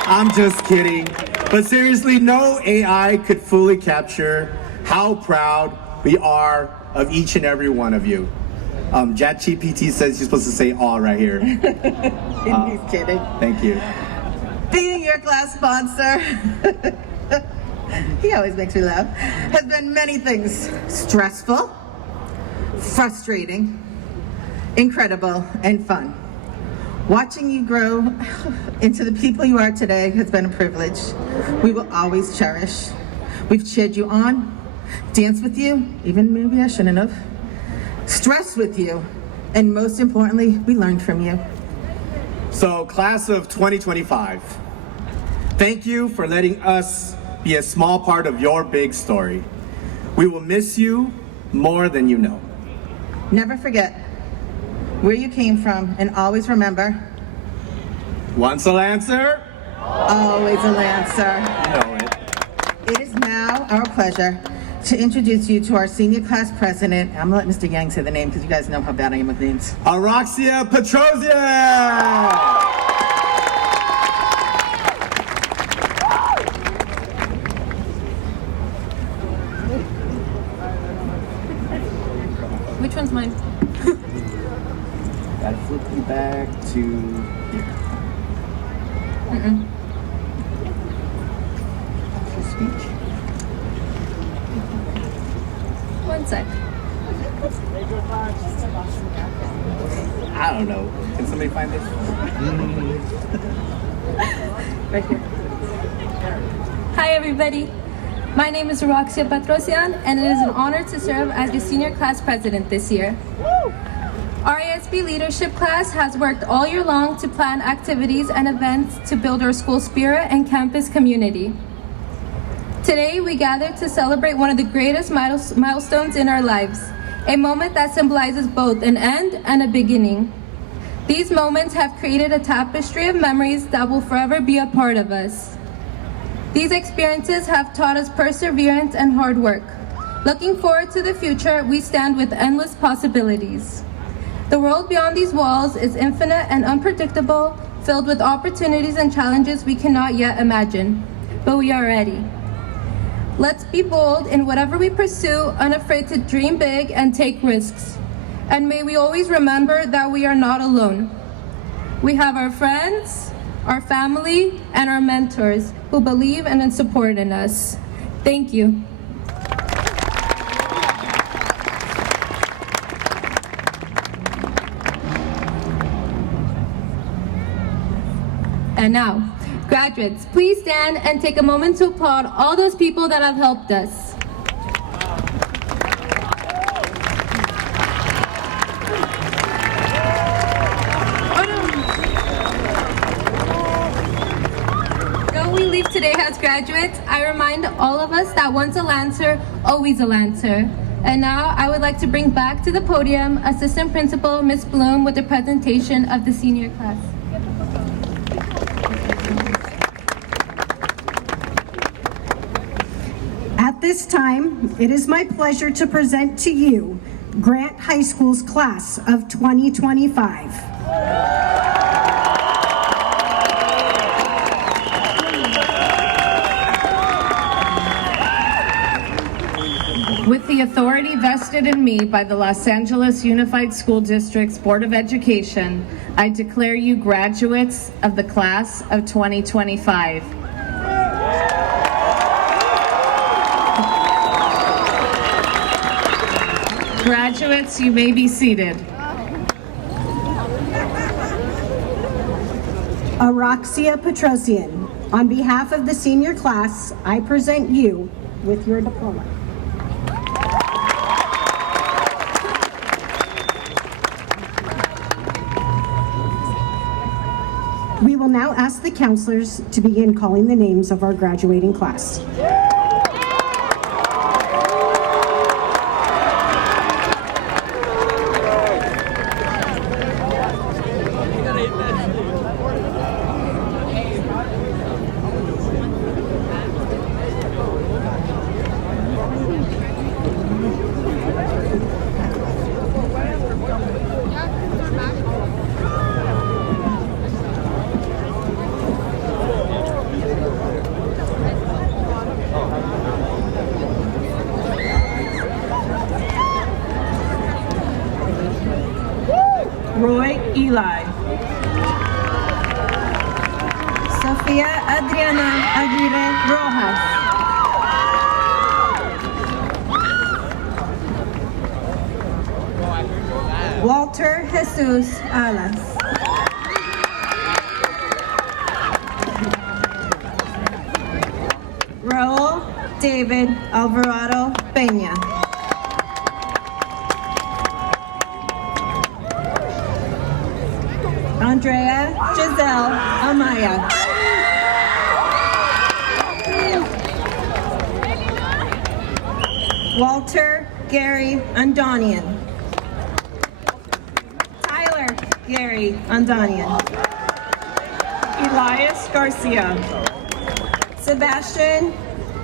I'm just kidding. But seriously, no AI could fully capture how proud we are of each and every one of you. ChatGPT says you're supposed to say all right here. He's kidding. Thank you. Being your class sponsor, he always makes me laugh, has been many things. Stressful, frustrating, incredible, and fun. Watching you grow into the people you are today has been a privilege we will always cherish. We've cheered you on, danced with you, even maybe I shouldn't have, stressed with you, and most importantly, we learned from you. So, class of 2025, thank you for letting us be a small part of your big story. We will miss you more than you know. Never forget where you came from, and always remember, once a Lancer, always a Lancer. You know it. It is now our pleasure to introduce you to our senior class president. I'm gonna let Mr. Yang say the name because you guys know how bad I am with names. Araxia Petrosian! Which one's mine? Gotta flip you back to here. Your speech. One sec. I don't know. Can somebody find this? Right here. Hi everybody. My name is Araxia Petrosian, and it is an honor to serve as your senior class president this year. Our ASB leadership class has worked all year long to plan activities and events to build our school spirit and campus community. Today, we gather to celebrate one of the greatest milestones in our lives, a moment that symbolizes both an end and a beginning. These moments have created a tapestry of memories that will forever be a part of us. These experiences have taught us perseverance and hard work. Looking forward to the future, we stand with endless possibilities. The world beyond these walls is infinite and unpredictable, filled with opportunities and challenges we cannot yet imagine, but we are ready. Let's be bold in whatever we pursue, unafraid to dream big and take risks. And may we always remember that we are not alone. We have our friends, our family, and our mentors who believe and support in us. Thank you. And now, graduates, please stand and take a moment to applaud all those people that have helped us. Though we leave today as graduates, I remind all of us that once a Lancer, always a Lancer. And now I would like to bring back to the podium Assistant Principal Ms. Bloom with the presentation of the senior class. At this time, it is my pleasure to present to you Grant High School's class of 2025. With the authority vested in me by the Los Angeles Unified School District's Board of Education, I declare you graduates of the class of 2025. Graduates, you may be seated. Araxia Petrosian, on behalf of the senior class, I present you with your diploma. We will now ask the counselors to begin calling the names of our graduating class. Eli. Sofia Adriana Aguirre Rojas. Walter Jesus Alas. Raul David Alvarado Peña. Andrea Giselle Amaya. Walter Gary Undonian. Tyler Gary Undonian. Elias Garcia. Sebastian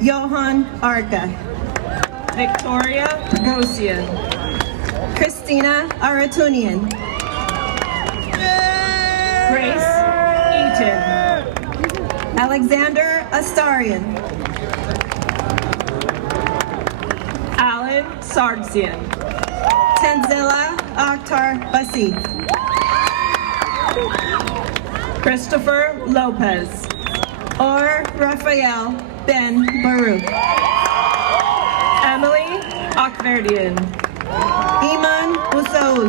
Johan Arca. Victoria Gosian. Christina Aratunian. Grace Eaton. Alexander Astarian. Alan Sargsian. Tanzila Akhtar Basi. Christopher Lopez. Or Rafael Ben Baruch. Emily Akverdian. Iman Usaul.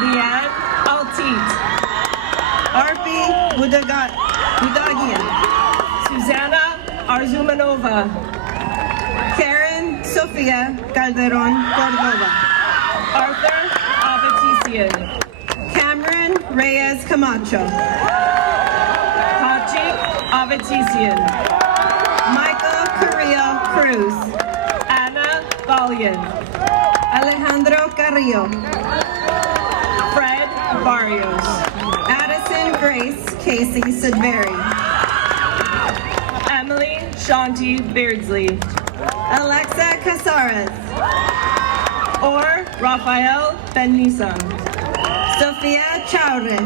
Leanne Altit. Arpi Budagian. Susanna Arzumanova. Karen Sofia Calderon Cordova. Arthur Avatisian. Cameron Reyes Camacho. Hachi Avatisian. Michael Correa Cruz. Anna Valian. Alejandro Carrillo. Fred Barrios. Addison Grace Casey Sudbury. Emily Shanti Beardsley. Alexa Casares. Or Rafael Ben Nisan. Sofia Chaure.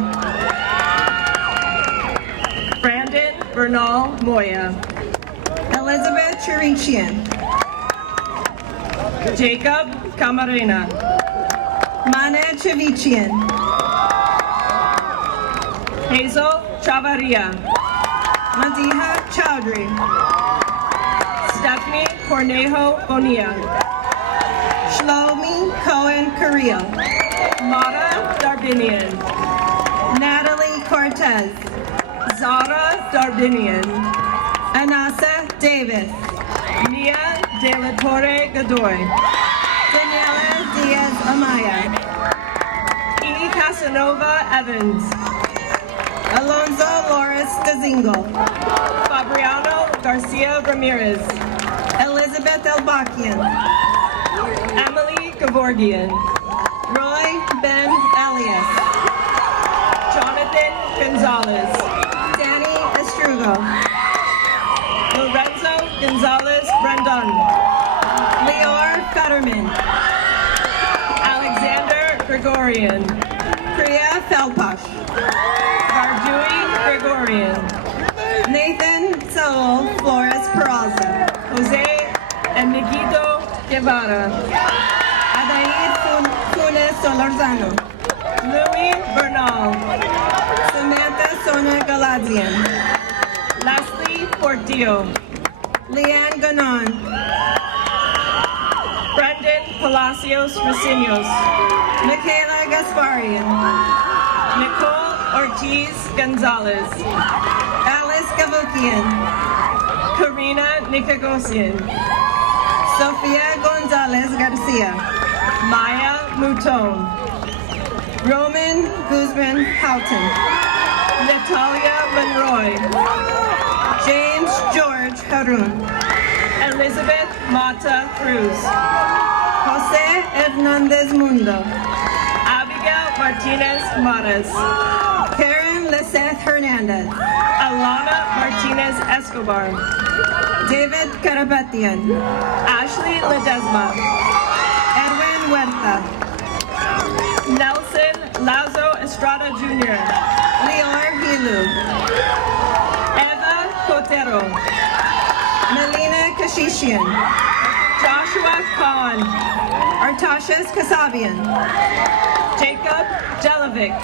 Brandon Bernal Moya. Elizabeth Chirichian. Jacob Camarena. Mane Chavichian. Hazel Chavaria. Madiha Chowdhury. Stephanie Cornejo Bonilla. Shlomi Cohen Carrillo. Mara Darbinian. Natalie Cortez. Zara Darbinian. Anasa Davis. Mia De La Torre Godoy. Daniela Diaz Amaya. E. Casanova Evans. Alonso Loris Dazingo. Fabriano Garcia Ramirez. Elizabeth Elbakian. Emily Gavorgian. Roy Ben Elias. Jonathan Gonzalez. Danny Estrugo. Lorenzo Gonzalez Brandon. Leor Fetterman. Alexander Gregorian. Priya Felposh. Vardui Gregorian. Nathan Saul Flores Peraza. Jose Enriquito Guevara. Adair Funes Solorzano. Louis Bernal. Samantha Sonia Galazian. Leslie Portillo. Leanne Ganon. Brendan Palacios Racinios. Michaela Gasparian. Nicole Ortiz Gonzalez. Alice Gavukian. Karina Nikagosian. Sofia Gonzalez Garcia. Maya Mouton. Roman Guzman Houghton. Natalia Monroy. James George Harun. Elizabeth Mata Cruz. Jose Hernandez Mundo. Abigail Martinez Maras. Karen Liseth Hernandez. Alana Martinez Escobar. David Karapetian. Ashley Ledesma. Edwin Huerta. Nelson Lazo Estrada Jr. Leor Hilu. Eva Cotero. Melina Kashishian. Joshua Khan. Artashis Kasabian. Jacob Jelovic.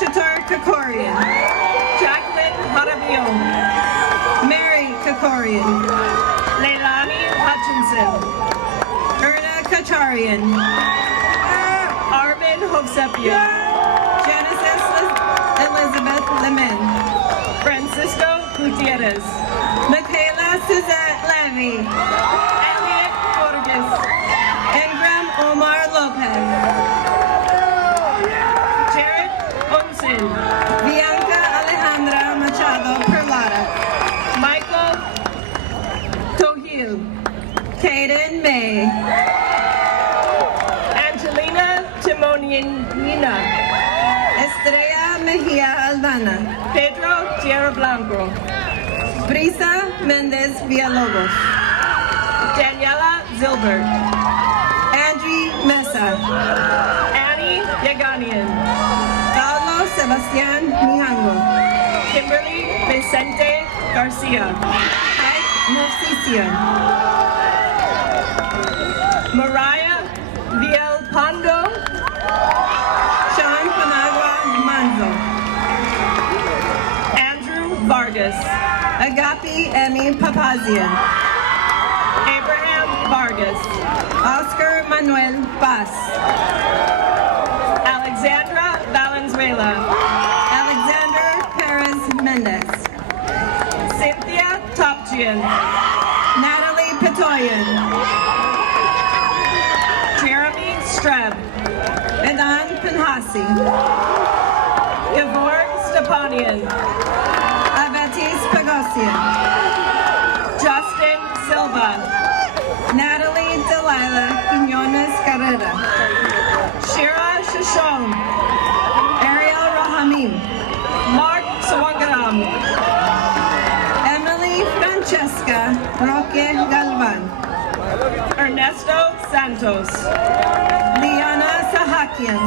Salutator Kakorian. Jacqueline Harabion. Mary Kakorian. Leilani Hutchinson. Erna Kacharian. Arvin Hovsepian. Genesis Elizabeth Lemin. Francisco Gutierrez. Michaela Suzette Levy. Elliot Forges. Ingram Omar Lopez. Jared Onsen. Bianca Alejandra Machado Perlada. Michael Tohil. Kaden May. Angelina Timonina. Estrella Mejia Aldana. Pedro Tierra Blanco. Brisa Mendez Villalobos. Daniela Zilbert. Angie Mesa. Annie Yeganian. Paulo Sebastian Mijango. Kimberly Vicente Garcia. Ike Movsician. Mariah Villalpando. Sean Panagua Manzo. Andrew Vargas. Agapi Emmy Papazian. Abraham Vargas. Oscar Manuel Paz. Alexandra Valenzuela. Alexander Perez Mendez. Cynthia Topchian. Natalie Petoyan. Jeremy Streb. Edan Pinhasi. Gevorg Stepanian. Abetis Pagosian. Justin Silva. Natalie Delilah Quinones Carrera. Shira Shashon. Ariel Rahamim. Mark Sawangaram. Emily Francesca Roque Galvan. Ernesto Santos. Liana Sahakian.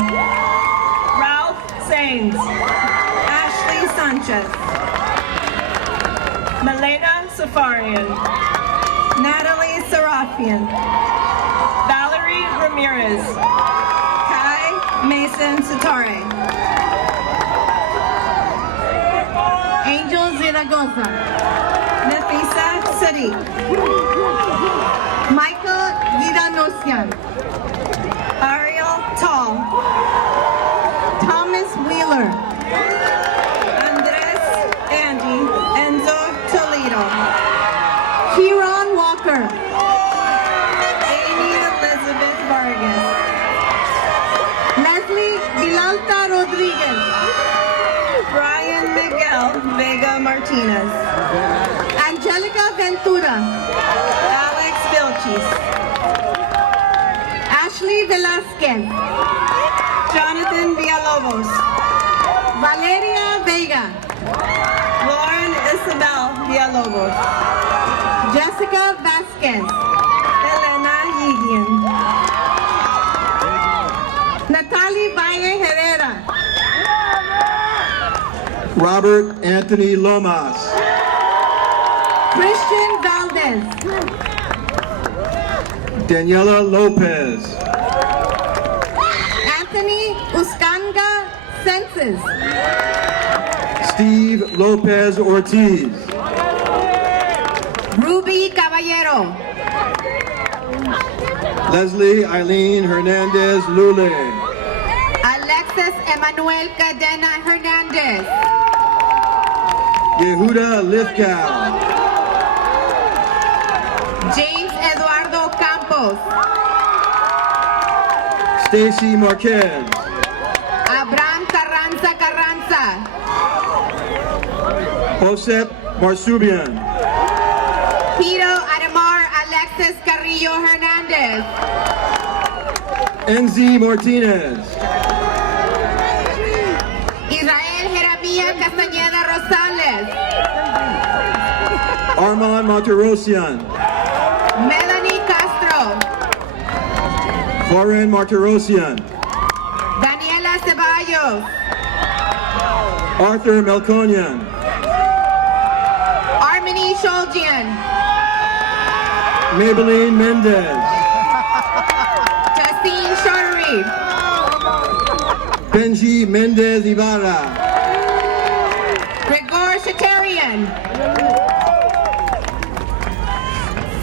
Ralph Sains. Ashley Sanchez. Milena Safarian. Natalie Serafian. Valerie Ramirez. Kai Mason Satare. Angel Zaragoza. Nafisa Sadiq. Michael Gidanosian. Ariel Tall. Thomas Wheeler. Andres Andy Enzo Toledo. Kieran Walker. Amy Elizabeth Vargas. Leslie Vilalta Rodriguez. Brian Miguel Vega Martinez. Angelica Ventura. Alex Vilchis. Ashley Velasquez. Jonathan Villalobos. Valeria Vega. Lauren Isabel Villalobos. Jessica Vasquez. Elena Yigian. Natalie Valle Herrera. Robert Anthony Lomas. Christian Valdez. Daniela Lopez. Anthony Uscanga Senses. Steve Lopez Ortiz. Ruby Caballero. Leslie Eileen Hernandez Lule. Alexis Emmanuel Cadena Hernandez. Yehuda Lithgow. James Eduardo Campos. Stacy Marquez. Abraham Carranza Carranza. Josep Marsubian. Pito Adamar Alexis Carrillo Hernandez. Enzi Martinez. Israel Jeremia Castañeda Rosales. Armand Monterosian. Melanie Castro. Lauren Martirosian. Daniela Ceballos. Arthur Melkonian. Armini Sholjian. Maybelline Mendez. Justine Sharif. Benji Mendez Ibarra, Salutatorian.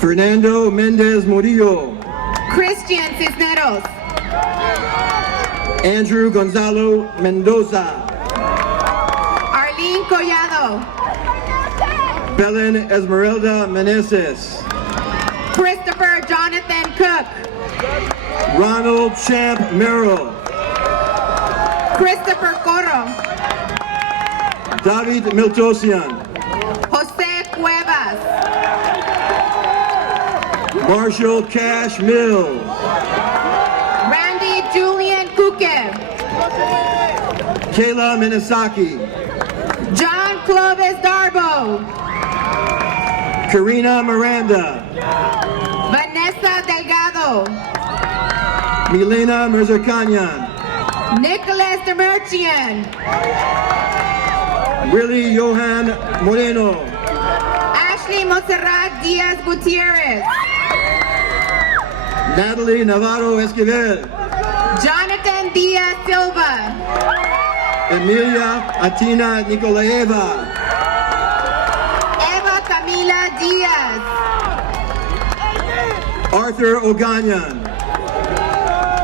Fernando Mendez Murillo, Christian Cisneros. Andrew Gonzalo Mendoza, Arlene Collado. Belen Esmeralda Meneses, Christopher Jonathan Cook. Ronald Champ Merrill, Christopher Coro. David Miltosian, Jose Cuevas. Marshall Cash Mills, Randy Julian Kuke. Kayla Minisaki, John Clovis Darbo. Karina Miranda, Vanessa Delgado. Milena Mirzarkanyan, Nicholas Demerchian. Willie Johan Moreno, Ashley Montserrat Diaz Gutierrez. Natalie Navarro Esquivel, Jonathan Diaz Silva. Emilia Atina Nikolaeva, Eva Camila Diaz. Arthur Oganyan,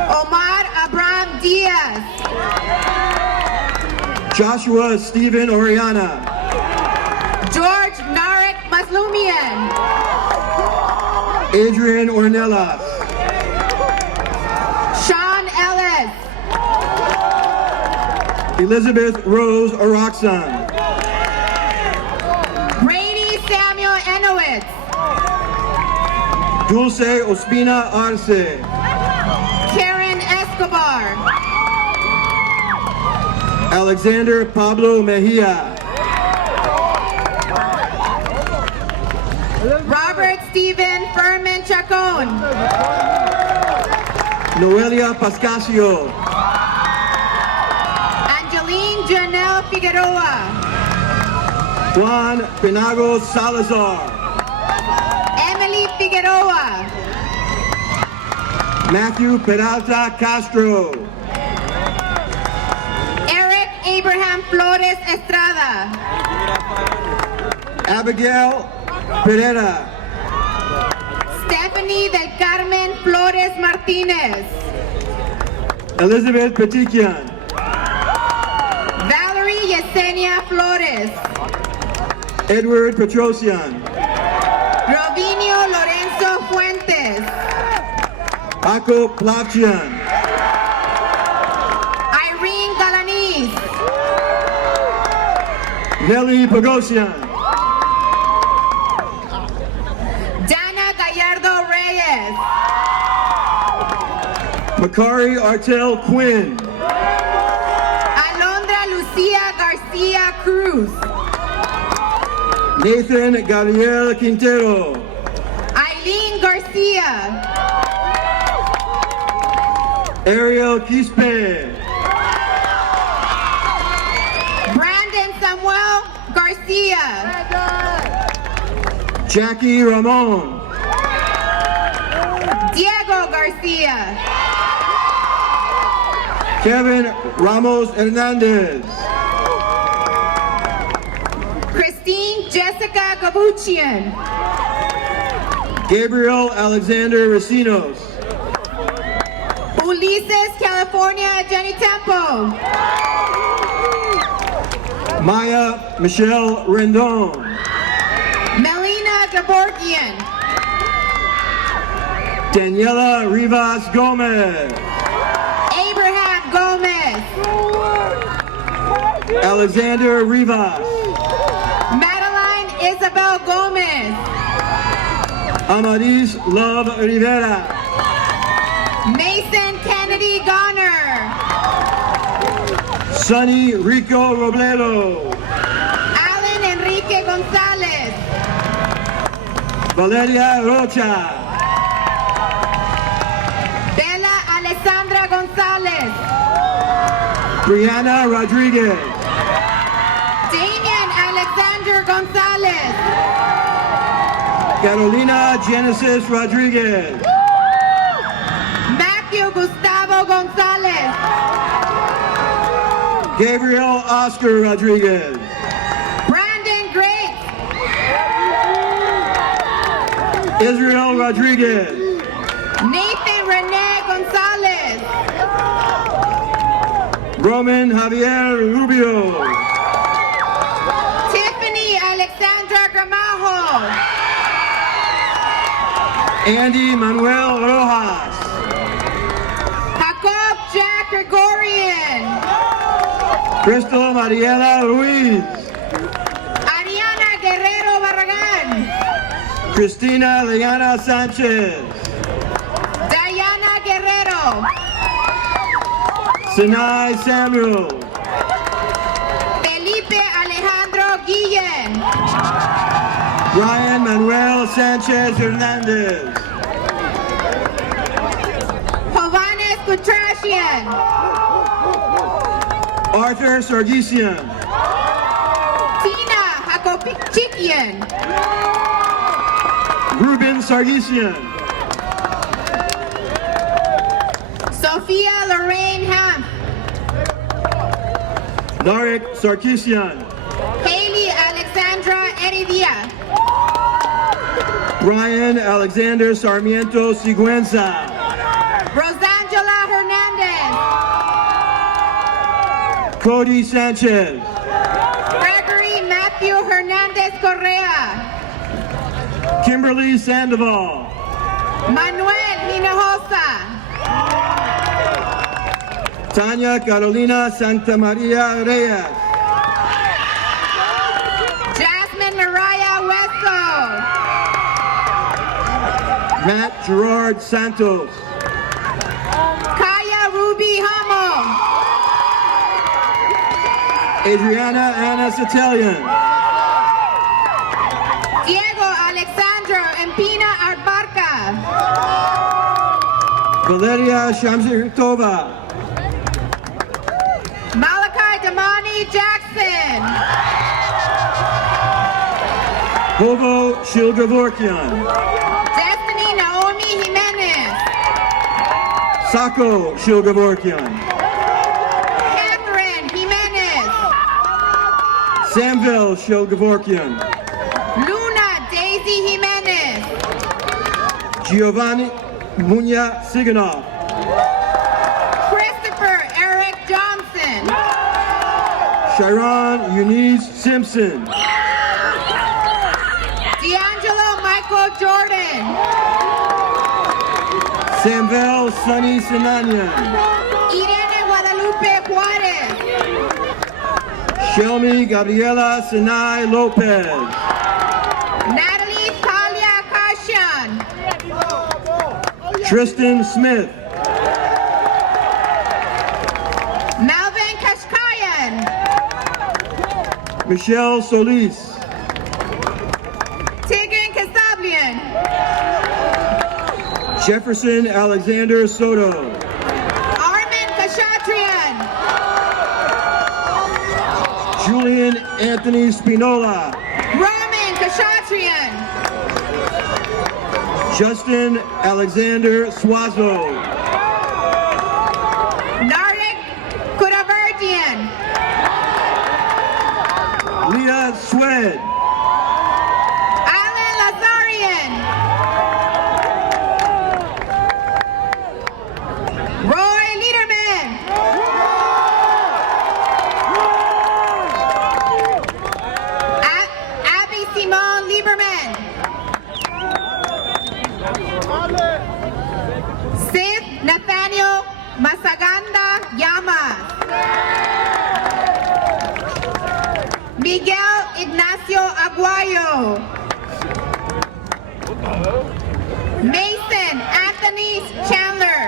Omar Abraham Diaz. Joshua Stephen Oriana, George Narek Maslumian. Adrian Ornelas, Sean Ellis. Elizabeth Rose Oroxan, Brady Samuel Enowitz. Dulce Ospina Arce, Karen Escobar. Alexander Pablo Mejia, Robert Stephen Furman Chacon. Noelia Pascasio, Angeline Janelle Figueroa. Juan Pinago Salazar, Emily Figueroa. Matthew Peralta Castro, Eric Abraham Flores Estrada. Abigail Pereira, Stephanie del Carmen Flores Martinez. Elizabeth Petikian, Valerie Yesenia Flores. Edward Petrosian, Rovinio Lorenzo Fuentes. Paco Plavchian, Irene Galanis. Nelly Pagosian, Dana Gallardo Reyes. Makari Artel Quinn, Alondra Lucia Garcia Cruz. Nathan Gabriel Quintero, Eileen Garcia. Ariel Quispe, Brandon Samuel Garcia. Jackie Ramon, Diego Garcia. Kevin Ramos Hernandez, Christine Jessica Gabuchian. Gabriel Alexander Racinos, Ulises California Jenny Tempo. Maya Michelle Rendon, Melina Gaborgian. Daniela Rivas Gomez, Abraham Gomez. Alexander Rivas, Madeline Isabel Gomez. Amaris Love Rivera, Mason Kennedy Garner. Sonny Rico Robledo, Alan Enrique Gonzalez. Valeria Rocha, Bella Alessandra Gonzalez. Brianna Rodriguez, Damian Alexander Gonzalez. Carolina Genesis Rodriguez, Matthew Gustavo Gonzalez. Gabriel Oscar Rodriguez. Brandon Grace. Israel Rodriguez. Nathan Rene Gonzalez. Roman Javier Rubio. Tiffany Alexandra Gramajo. Andy Manuel Rojas. Jacob Jack Gregorian. Crystal Mariela Ruiz. Ariana Guerrero Barragan. Cristina Leana Sanchez. Diana Guerrero. Sinai Samuel. Felipe Alejandro Guillen. Brian Manuel Sanchez Hernandez. Jovanes Kutrashian. Arthur Sargisian. Tina Hakopichikian. Ruben Sargisian. Sophia Lorraine Ham. Narek Sarkisian. Haley Alexandra Heredia. Brian Alexander Sarmiento Siguenza. Rosangela Hernandez. Cody Sanchez. Gregory Matthew Hernandez Correa. Kimberly Sandoval. Manuel Hinojosa. Tanya Carolina Santa Maria Reyes. Jasmine Mariah Wesso. Matt Gerard Santos. Kaya Ruby Hamo. Adriana Anna Satelian. Diego Alexandro Empina Arbarca. Valeria Shamsirtova. Malachi Damani Jackson. Bovo Shilgavorkian. Destiny Naomi Jimenez. Sako Shilgavorkian. Catherine Jimenez. Samville Shilgavorkian. Luna Daisy Jimenez. Giovanni Munya Siganov. Christopher Eric Johnson. Sharon Eunice Simpson. D'Angelo Michael Jordan. Samvel Sunny Sinanian. Irene Guadalupe Juarez. Shelmy Gabriela Sinai Lopez. Natalie Talia Kashan. Tristan Smith. Melvin Kashkayan. Michelle Solis. Tigran Kasabian. Jefferson Alexander Soto. Armin Kashatrian. Julian Anthony Spinola. Roman Kashatrian. Justin Alexander Swazo. Narek Kuraverdian. Leah Swed. Alan Lazarian. Roy Liederman. Abby Simone Lieberman. Sid Nathaniel Masaganda Llamas. Miguel Ignacio Aguayo. Mason Anthony Chandler.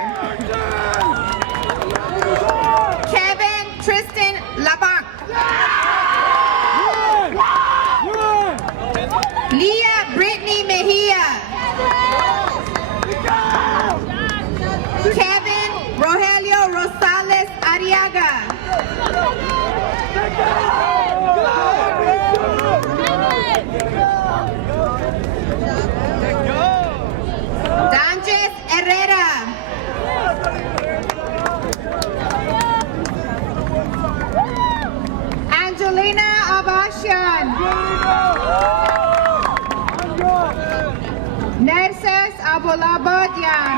Kevin Tristan Labanc. Leah Brittany Mejia. Kevin Rogelio Rosales Ariaga. Danches Herrera. Bolabodian.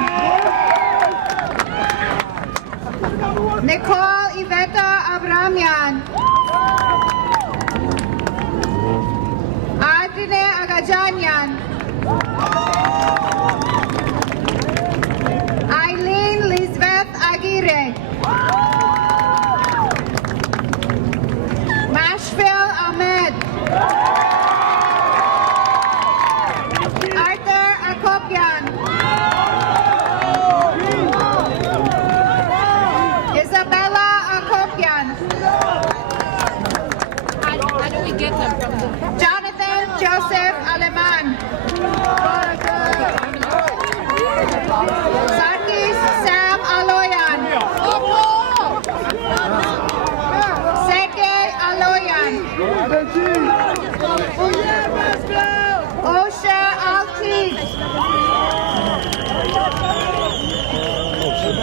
Nicole Iveta Abramian. Adrine Agajanian. Eileen Lisbeth Aguirre. Mashville Ahmed. Arthur Akopian. Isabella Akopian. How do we get them from them? Jonathan Joseph Aleman. Sarkis Sam Aloyan. Sergey Aloyan. Osha Altis.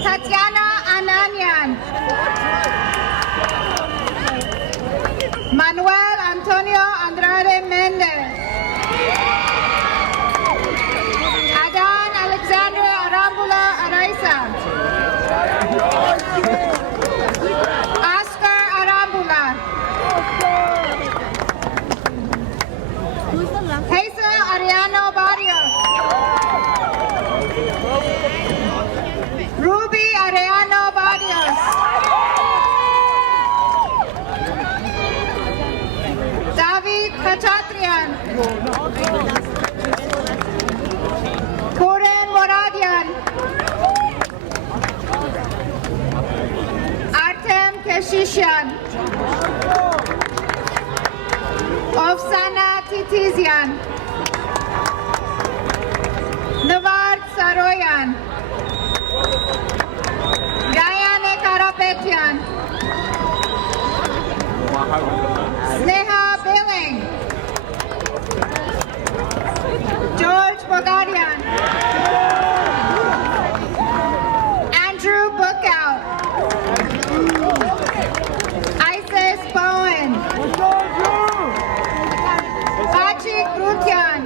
Tatiana Ananian. Manuel Antonio Andrade Mendez. Adan Alexandra Arambula Araiza. Oscar Arambula. Hazel Ariano Barrios. Ruby Ariano Barrios. David Khachatrian. Koren Moradian. Artem Keshishian. Ofsana Titizian. Navard Saroyan. Gayane Karapetian. Sneha Billing. George Bogarian. Andrew Bookout. Isis Bowen. Patrick Grutian.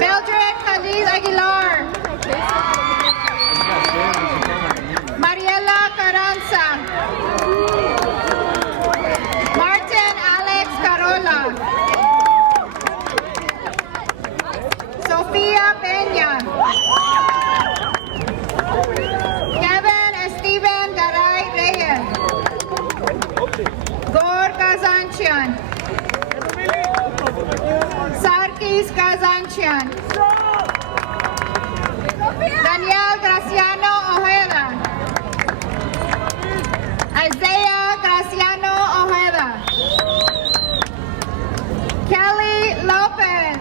Mildred Khalil Aguilar. Mariela Carranza. Martin Alex Carola. Sofia Peña. Kevin Steven Garay Reyes. Gor Kazanchian. Sarkis Kazanchian. Daniel Graciano Ojeda. Isaiah Graciano Ojeda. Kelly Lopez.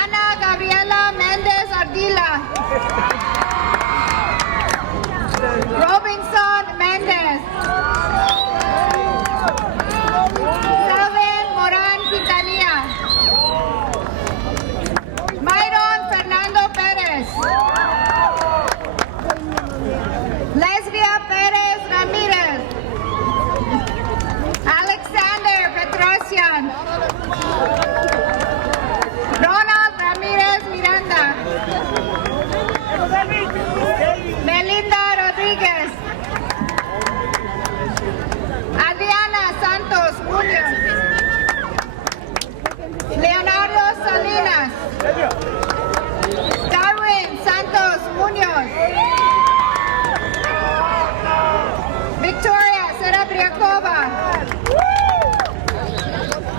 Ana Gabriela Mendez Ardila. Robinson Mendez. Selvin Moran Quintanilla. Myron Fernando Perez. Lesbia Perez Ramirez. Alexander Petrosian. Ronald Ramirez Miranda. Melinda Rodriguez. Adriana Santos Munoz. Leonardo Salinas. Darwin Santos Munoz. Victoria Serabriakova.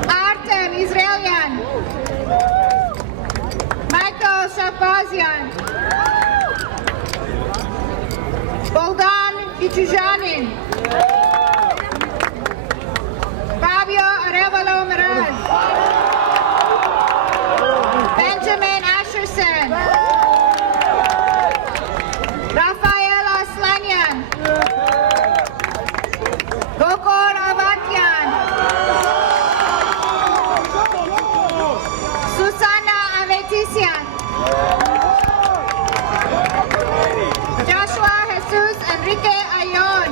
Artem Israelian. Michael Shabazian. Bogdan Vichujanin. Fabio Arevalo Miraz. Benjamin Asherson. Rafael Aslanyan. Gokor Avatian. Susana Avetisian. Joshua Jesus Enrique Ayon.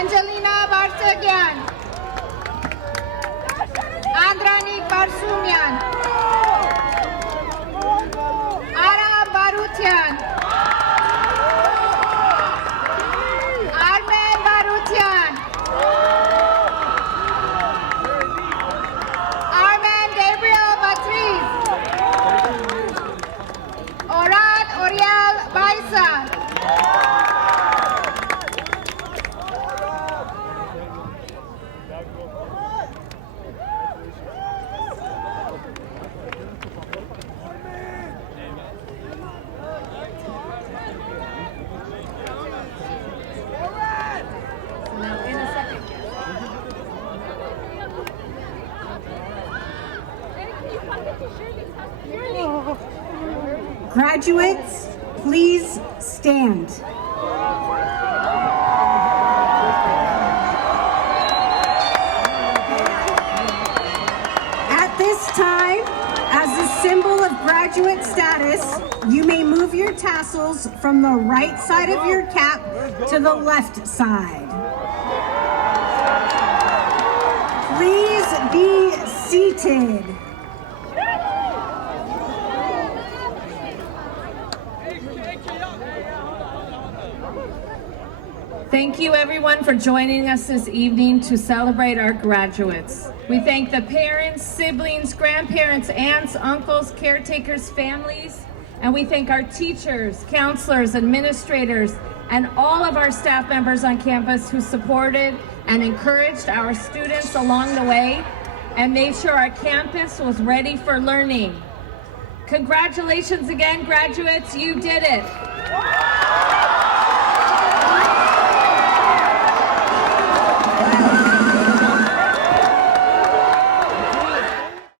Angelina Varsagyan, Andranik Barsumyan, Ara Barutyan, Armen Barutyan, Armen Gabriel Batriz, Orad Oriel Baisa, Graduates, please stand. At this time, as a symbol of graduate status, you may move your tassels from the right side of your cap to the left side. Please be seated. Thank you everyone for joining us this evening to celebrate our graduates. We thank the parents, siblings, grandparents, aunts, uncles, caretakers, families, and we thank our teachers, counselors, administrators, and all of our staff members on campus who supported and encouraged our students along the way and made sure our campus was ready for learning. Congratulations again, graduates, you did it.